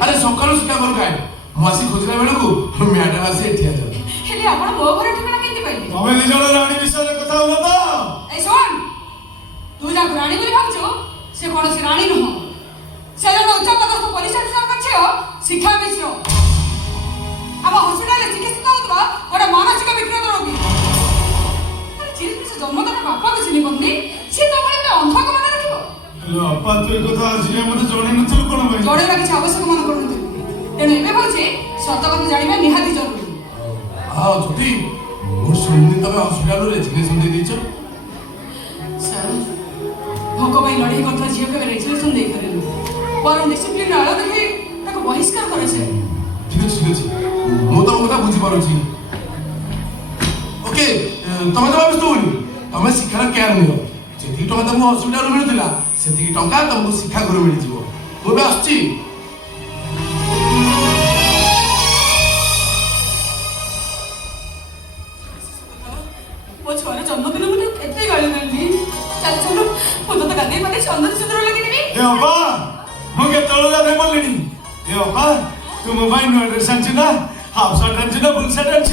আরে সকাল সুদ্ধা ঘর গায়ে ମୁଁ ଆସି ଖୋଜିଲା ବେଳକୁ ମ୍ୟାଡାମ ଆସି ଏଠି ଆସନ୍ତି। ହେଲେ ଆପଣ ମୋ ଘର ଠିକଣା କେମିତି ପାଇଲେ? ତମେ ଦି ଜଣ ରାଣୀ ବିଷୟରେ କଥା ହଉନ ତ? এই শোন তুই যাকে রানী বলে ভাবছো সে কৌশি রানী নুহ সে জন্য উচ্চপদস্থ পুলিশ অফিসরଙ୍କ ଝିଅ ଶିକ୍ଷା ମିଶ୍ର ଆମ ହସ୍ପିଟାଲରେ ଚିକିତ୍ସିତ ହେଉଥିବା ଗୋଟେ ମାନସିକ ବିକୃତ ରୋଗୀ ଯିଏ ସେ ଜନ୍ମଦାତା ବାପାକୁ ଚିହ୍ନି ପାରୁନି ସେ ତ ଭଳି ଗୋଟେ ଅନ୍ଧକୁ ମନେ ରଖିବ? ଅପା ତୁ ଏ କଥା ଆଜି ମତେ ଜଣେଇ ନଥିଲୁ କଣ ପାଇଁ? ଜଣେଇବା କିଛି ଆବଶ୍ୟକ ମନେ କରୁନଥିଲି ତେଣୁ ଏବେ ଭାବୁଛି ସତ କଥା ଜାଣିବା ନିହାତି ଜରୁରୀ। ହଁ ଜ୍ୟୋତି ମୁଁ ଶୁଣିଲି ତମେ ହସ୍ପିଟାଲରୁ ରେଜିଗ୍ନେସନ ଦେଇଦେଇଛ। ସାର୍ ଭୋକ ପାଇଁ ଲଢ଼େଇ କରୁଥିବା ଝିଅ କେବେ ରେଜୁଲେସନ ଦେଇପାରିନି ବରଂ ଡିସିପ୍ଲିନ ଆଳ ଦେଖି ତାକୁ ବହିଷ୍କାର କରାଯାଏ। ଠିକ ଅଛି ମୁଁ ତମ କଥା ବୁଝିପାରୁଛି। ଓକେ ତମେ ଜମା ବ୍ୟସ୍ତ ହୁଅନି ତମେ ଶିକ୍ଷାର କେୟାର ନିଅ ଯେତିକି ଟଙ୍କା ତମକୁ ହସ୍ପିଟାଲରୁ ମିଳୁଥିଲା ସେତିକି ଟଙ୍କା ତମକୁ ଶିକ୍ଷା ଘରୁ ମିଳିଯିବ। ମୁଁ ଏବେ ଆସୁଛି। ମୋ ଛୁଆର ଜନ୍ମଦିନ ମୁଁ କେତେ ଗାଳି ଦେଲି ଚାଲ ଚାଲ ମୁଁ ତତେ ଗାଧେଇ ପାଧେଇ ଚନ୍ଦନ ସିନ୍ଦୁର ଲଗେଇଦେବି। ଏ ଅପା ମୁଁ କେତେବେଳୁ ଗାଧେଇ ପଡ଼ିଲିଣି। ଏ ଅପା ତୁ ମୋ ପାଇଁ ନୂଆ ଡ୍ରେସ୍ ଆଣିଛୁ ନା ହାଫ୍ ସାର୍ଟ ଆଣିଛୁ ନା ଫୁଲ୍ ସାର୍ଟ ଆଣିଛୁ?